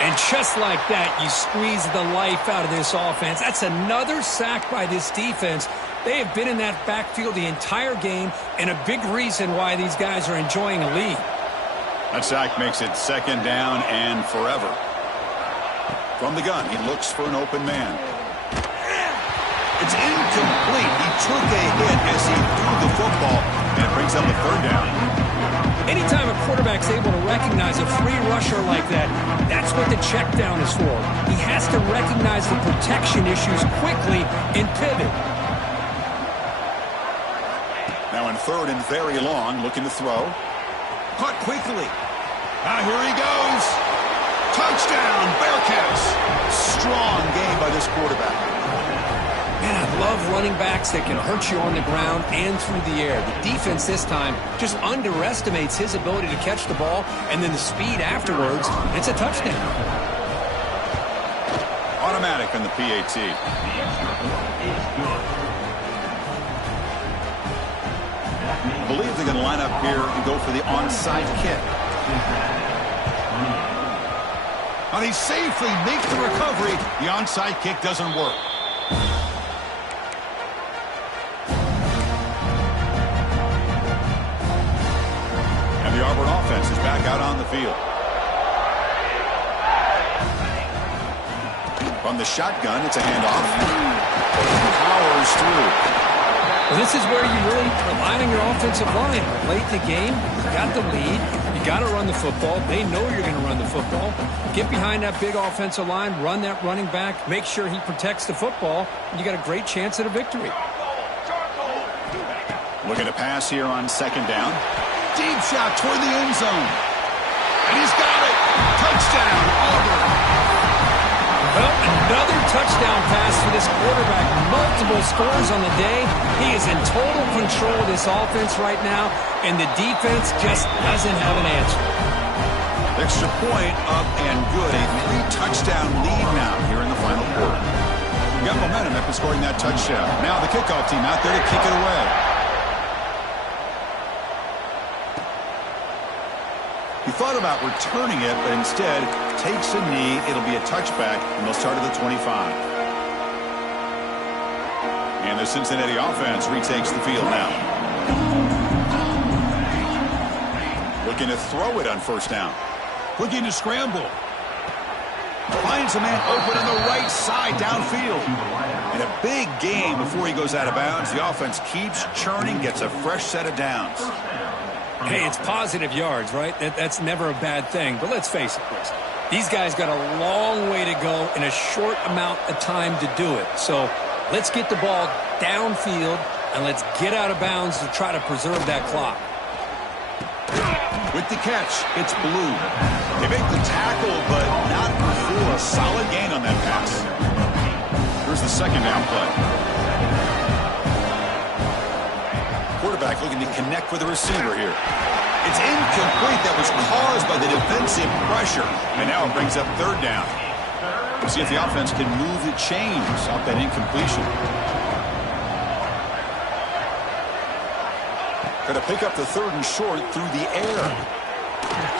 And just like that, you squeeze the life out of this offense. That's another sack by this defense. They have been in that backfield the entire game, and a big reason why these guys are enjoying a lead. That sack makes it second down and forever. From the gun, he looks for an open man. It's incomplete. He took a hit as he threw the football, and it brings up a third down. Anytime a quarterback's able to recognize a free rusher like that, that's what the check down is for. He has to recognize the protection issues quickly and pivot. Now in third and very long, looking to throw. Caught quickly. Now here he goes. Touchdown, Bearcats. Strong game by this quarterback. Man, I love running backs that can hurt you on the ground and through the air. The defense this time just underestimates his ability to catch the ball, and then the speed afterwards, it's a touchdown. Automatic on the PAT. I believe they're going to line up here and go for the onside kick. And he safely makes the recovery. The onside kick doesn't work. And the Auburn offense is back out on the field. From the shotgun, it's a handoff. Powers through. Well, this is where you really rely on your offensive line. Late in the game, you got the lead. You got to run the football. They know you're going to run the football. Get behind that big offensive line, run that running back, make sure he protects the football, and you got a great chance at a victory. Looking to pass here on second down. Deep shot toward the end zone. And he's got it. Touchdown, Auburn. Well, another touchdown pass for this quarterback. Multiple scores on the day. He is in total control of this offense right now, and the defense just doesn't have an answer. Extra point up and good. A 3-touchdown lead now here in the final quarter. Got momentum after scoring that touchdown. Now the kickoff team out there to kick it away. He thought about returning it, but instead takes a knee. It'll be a touchback, and they'll start at the 25. And the Cincinnati offense retakes the field now. Looking to throw it on first down. Looking to scramble. Finds a man open on the right side downfield. And a big gain before he goes out of bounds. The offense keeps churning, gets a fresh set of downs. Hey, it's positive yards, right? That's never a bad thing. But let's face it, Chris. These guys got a long way to go in a short amount of time to do it. So let's get the ball downfield, and let's get out of bounds to try to preserve that clock. With the catch, it's Blue. They make the tackle, but not before a solid gain on that pass. Here's the second down play. Quarterback looking to connect with the receiver here. It's incomplete. That was caused by the defensive pressure. And now it brings up third down. We'll see if the offense can move the chains off that incompletion. Going to pick up the third and short through the air.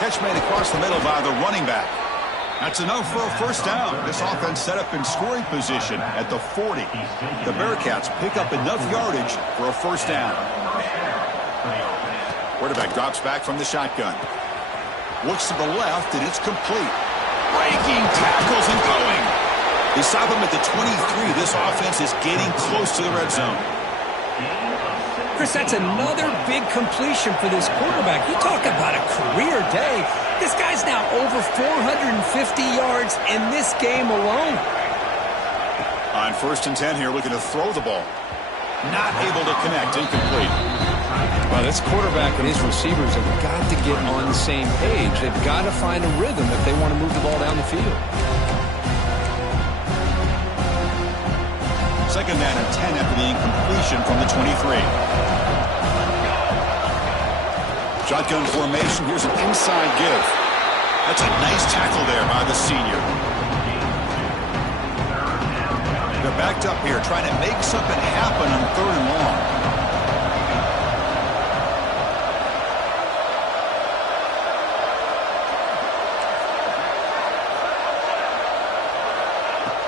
Catch made across the middle by the running back. That's enough for a first down. This offense set up in scoring position at the 40. The Bearcats pick up enough yardage for a first down. Quarterback drops back from the shotgun. Looks to the left, and it's complete. Breaking tackles and going. They stop him at the 23. This offense is getting close to the red zone. Chris, that's another big completion for this quarterback. You talk about a career day. This guy's now over 450 yards in this game alone. On first and 10 here, looking to throw the ball. Not able to connect, incomplete. Well, this quarterback and his receivers have got to get on the same page. They've got to find a rhythm if they want to move the ball down the field. Second down and 10 after the incompletion from the 23. Shotgun formation. Here's an inside give. That's a nice tackle there by the senior. They're backed up here trying to make something happen on third and long.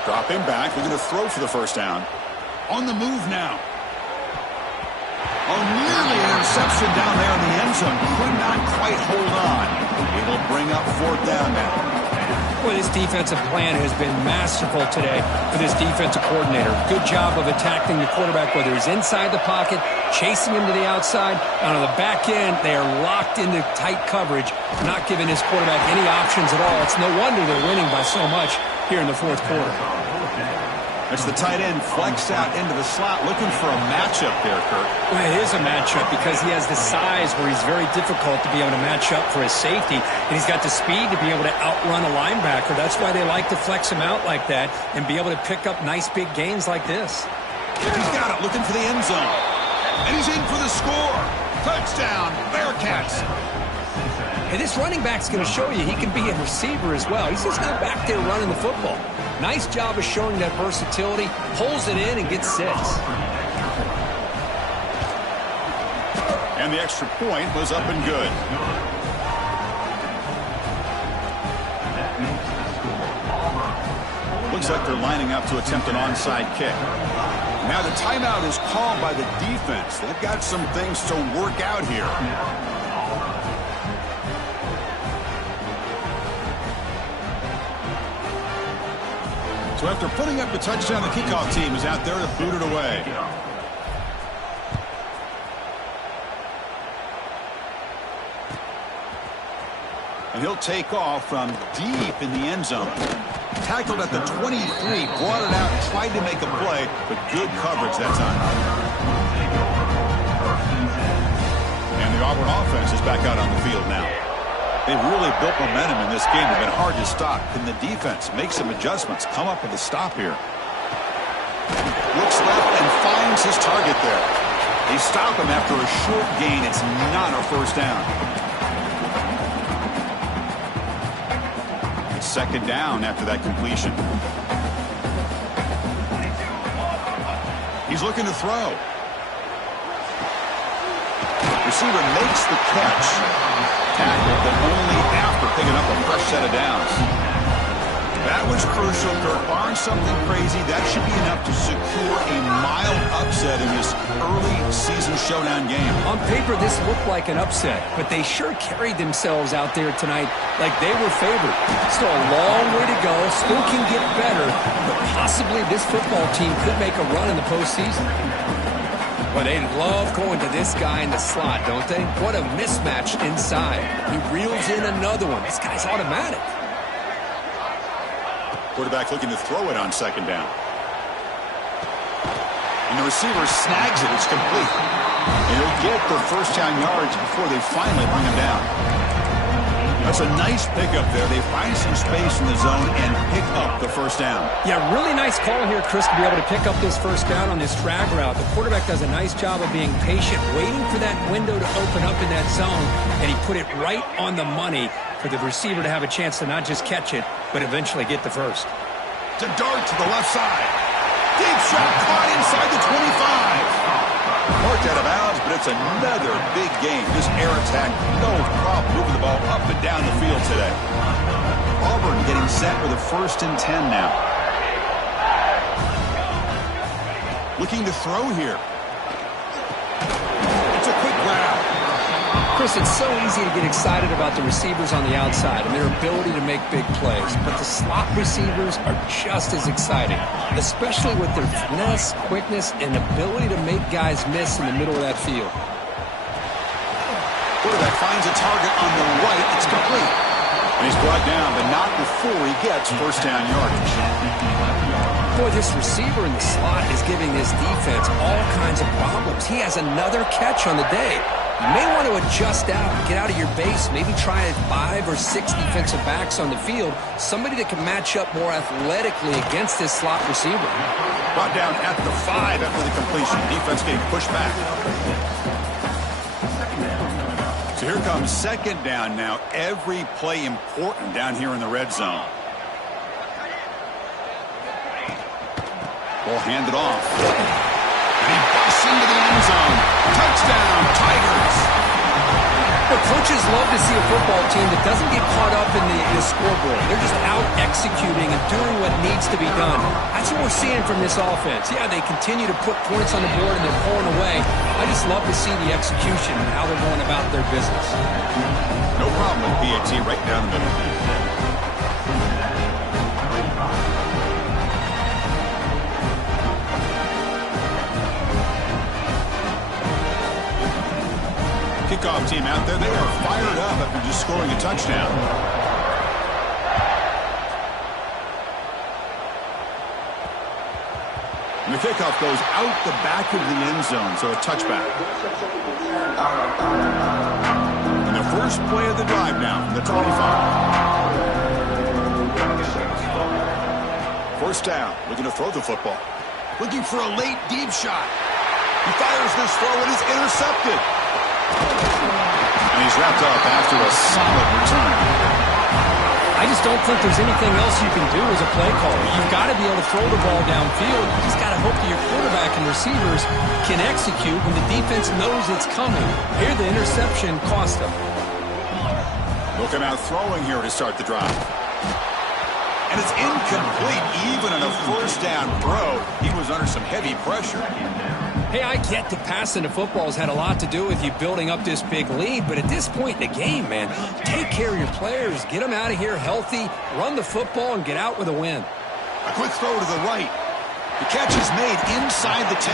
Drop him back. We're going to throw for the first down. On the move now. Oh, nearly an interception down there in the end zone. Could not quite hold on. It'll bring up fourth down now. Boy, this defensive plan has been masterful today for this defensive coordinator. Good job of attacking the quarterback, whether he's inside the pocket, chasing him to the outside. And on the back end, they are locked into tight coverage, not giving this quarterback any options at all. It's no wonder they're winning by so much here in the fourth quarter. That's the tight end flexed out into the slot, looking for a matchup there, Kirk. Well, it is a matchup because he has the size where he's very difficult to be able to match up for his safety, and he's got the speed to be able to outrun a linebacker. That's why they like to flex him out like that and be able to pick up nice big gains like this. He's got it, looking for the end zone. And he's in for the score. Touchdown, Bearcats. And this running back's going to show you he can be a receiver as well. He's just not back there running the football. Nice job of showing that versatility. Pulls it in and gets 6. And the extra point was up and good. Looks like they're lining up to attempt an onside kick. Now the timeout is called by the defense. They've got some things to work out here. So after putting up the touchdown, the kickoff team is out there to boot it away. he'll take off from deep in the end zone. Tackled at the 23, brought it out, tried to make a play, but good coverage that time. And the Auburn offense is back out on the field now. They've really built momentum in this game. They've been hard to stop. Can the defense make some adjustments, come up with a stop here? Looks left and finds his target there. They stop him after a short gain. It's not a first down. It's second down after that completion. He's looking to throw. Receiver makes the catch. Tackle, but only after picking up a fresh set of downs. That was crucial, Kirk. Barring something crazy, that should be enough to secure a mild upset in this early season showdown game. On paper, this looked like an upset, but they sure carried themselves out there tonight like they were favored. Still a long way to go, still can get better, but possibly this football team could make a run in the postseason. Well, they love going to this guy in the slot, don't they? What a mismatch inside. He reels in another one. This guy's automatic. Quarterback looking to throw it on second down. And the receiver snags it. It's complete. And he'll get the first down yards before they finally bring him down. That's a nice pickup there. They find some space in the zone and pick up the first down. Yeah, really nice call here, Chris, to be able to pick up this first down on this drag route. The quarterback does a nice job of being patient, waiting for that window to open up in that zone, and he put it right on the money for the receiver to have a chance to not just catch it, but eventually get the first. To dart to the left side. Deep shot caught inside the 25. Marked out of bounds, but it's another big game. This air attack, no problem moving the ball up and down the field today. Auburn getting set with a 1st and 10 now. Looking to throw here. It's a quick grab. Chris, it's so easy to get excited about the receivers on the outside and their ability to make big plays, but the slot receivers are just as exciting, especially with their finesse, quickness, and ability to make guys miss in the middle of that field. Quarterback finds a target on the right. It's complete. And he's brought down, but not before he gets first down yardage. Boy, this receiver in the slot is giving this defense all kinds of problems. He has another catch on the day. You may want to adjust out, get out of your base, maybe try 5 or 6 defensive backs on the field, somebody that can match up more athletically against this slot receiver. Brought down at the 5 after the completion. Defense getting pushed back. So here comes second down now. Every play important down here in the red zone. Ball handed off. And he busts into the end zone. Touchdown, Tigers. The coaches love to see a football team that doesn't get caught up in the scoreboard. They're just out executing and doing what needs to be done. That's what we're seeing from this offense. Yeah, they continue to put points on the board and they're pulling away. I just love to see the execution and how they're going about their business. No problem with PAT right down the middle. Kickoff team out there, they are fired up after just scoring a touchdown. And the kickoff goes out the back of the end zone, so a touchback. And the first play of the drive now from the 25. First down, looking to throw the football. Looking for a late deep shot. He fires this throw and is intercepted. And he's wrapped up after a solid return. I just don't think there's anything else you can do as a play caller. You've got to be able to throw the ball downfield. You just got to hope that your quarterback and receivers can execute when the defense knows it's coming. Here, the interception cost them. They'll come out throwing here to start the drive. And it's incomplete, even on a first down throw. He was under some heavy pressure. Hey, I get that passing the football has had a lot to do with you building up this big lead, but at this point in the game, man, take care of your players, get them out of here healthy, run the football, and get out with a win. A quick throw to the right. The catch is made inside the 10.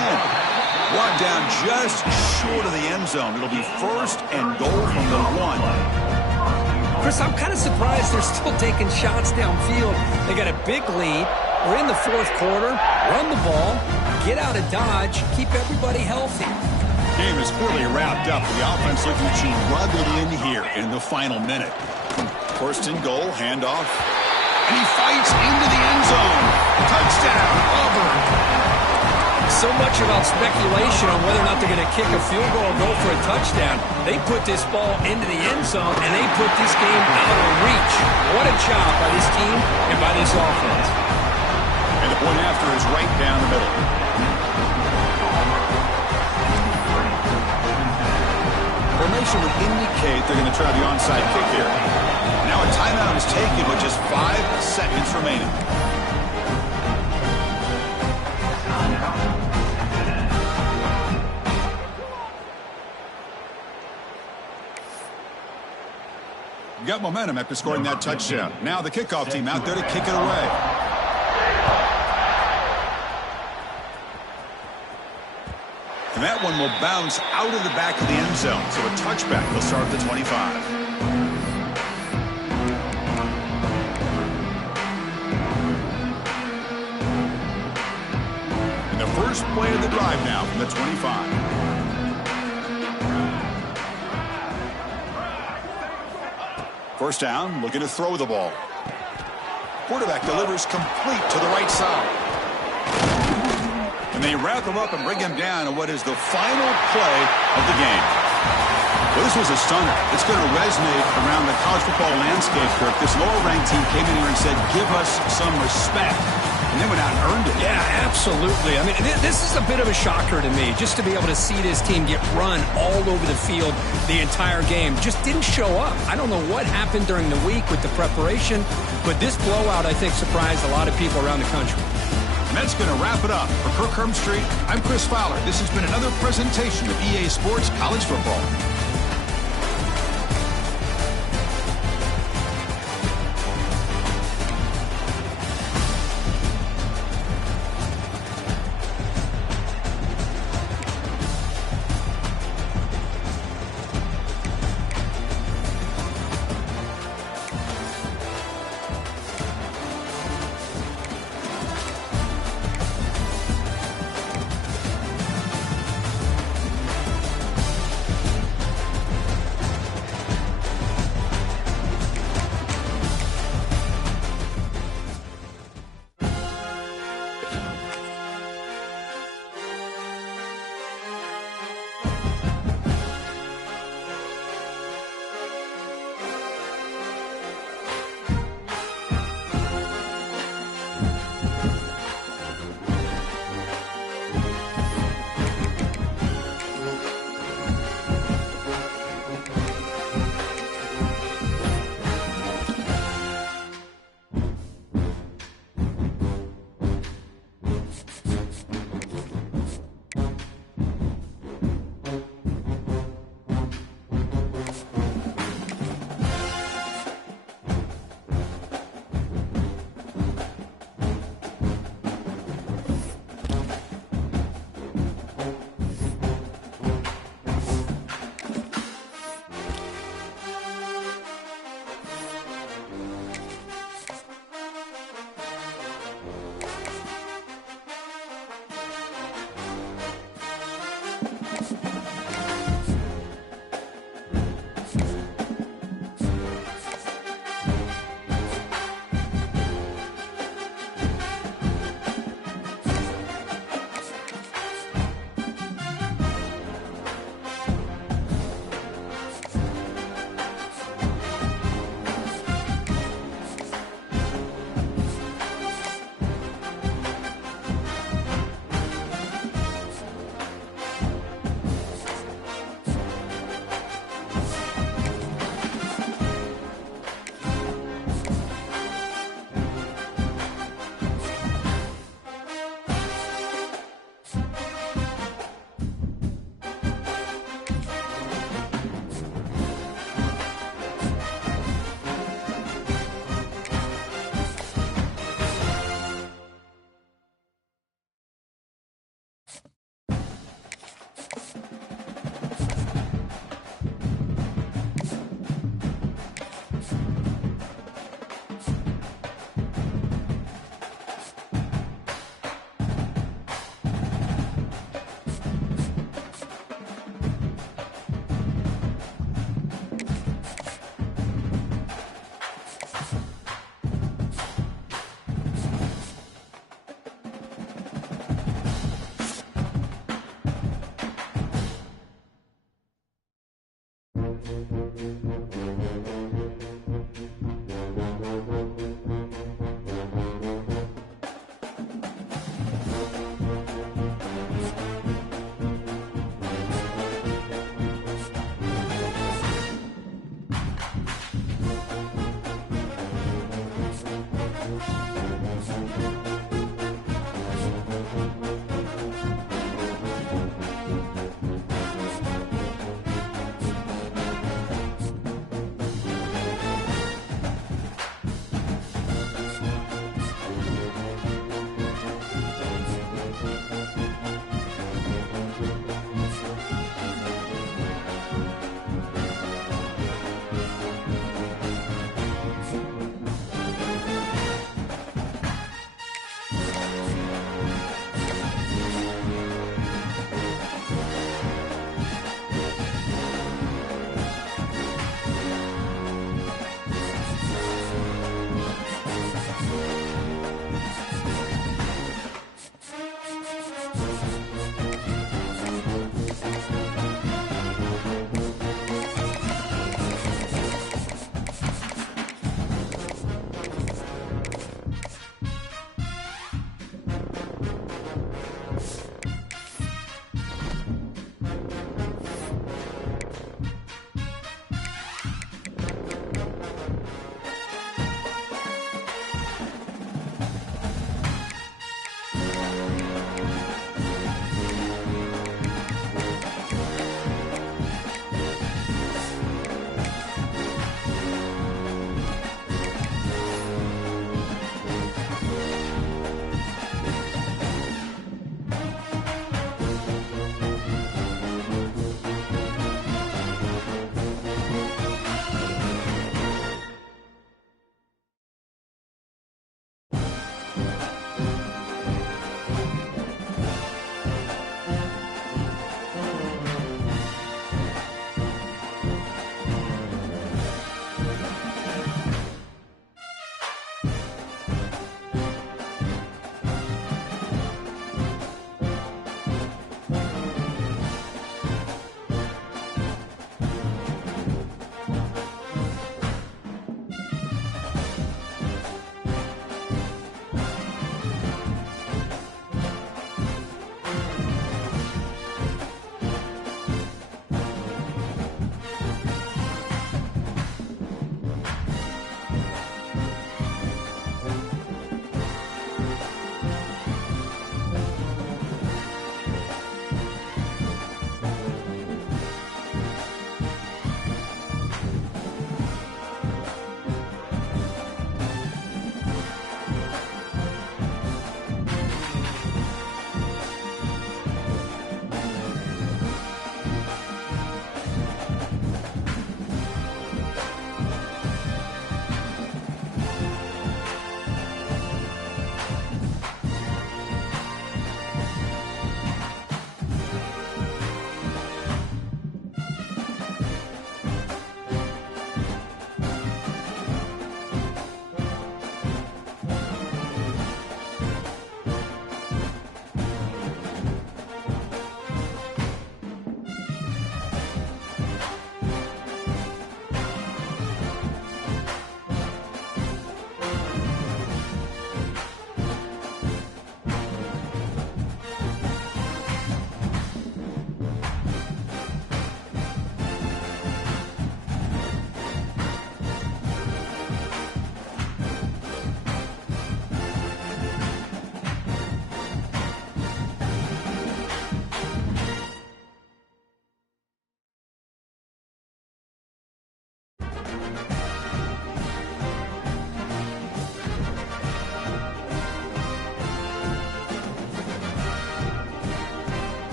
Brought down just short of the end zone. It'll be first and goal from the 1. Chris, I'm kind of surprised they're still taking shots downfield. They got a big lead. We're in the fourth quarter. Run the ball. Get out of Dodge. Keep everybody healthy. Game is clearly wrapped up. The offense looking to rub it in here in the final minute. First and goal, handoff. And he fights into the end zone. Touchdown, Auburn. So much about speculation on whether or not they're going to kick a field goal or go for a touchdown. They put this ball into the end zone, and they put this game out of reach. What a job by this team and by this offense. And the point after is right down the middle. Formation would indicate they're going to try the onside kick here. Now a timeout is taken with just 5 seconds remaining. Got momentum after scoring that touchdown. Now the kickoff team out there to kick it away. And that one will bounce out of the back of the end zone. So a touchback will start at the 25. And the first play of the drive now from the 25. First down, looking to throw the ball. Quarterback delivers complete to the right side. And they wrap him up and bring him down in what is the final play of the game. Well, this was a stunner. It's going to resonate around the college football landscape, Kirk. This lower-ranked team came in here and said, give us some respect. And they went out and earned it. Yeah, absolutely. I mean, this is a bit of a shocker to me, just to be able to see this team get run all over the field the entire game. Just didn't show up. I don't know what happened during the week with the preparation, but this blowout, I think, surprised a lot of people around the country. And that's going to wrap it up. For Kirk Hermstreet, I'm Chris Fowler. This has been another presentation of EA Sports College Football.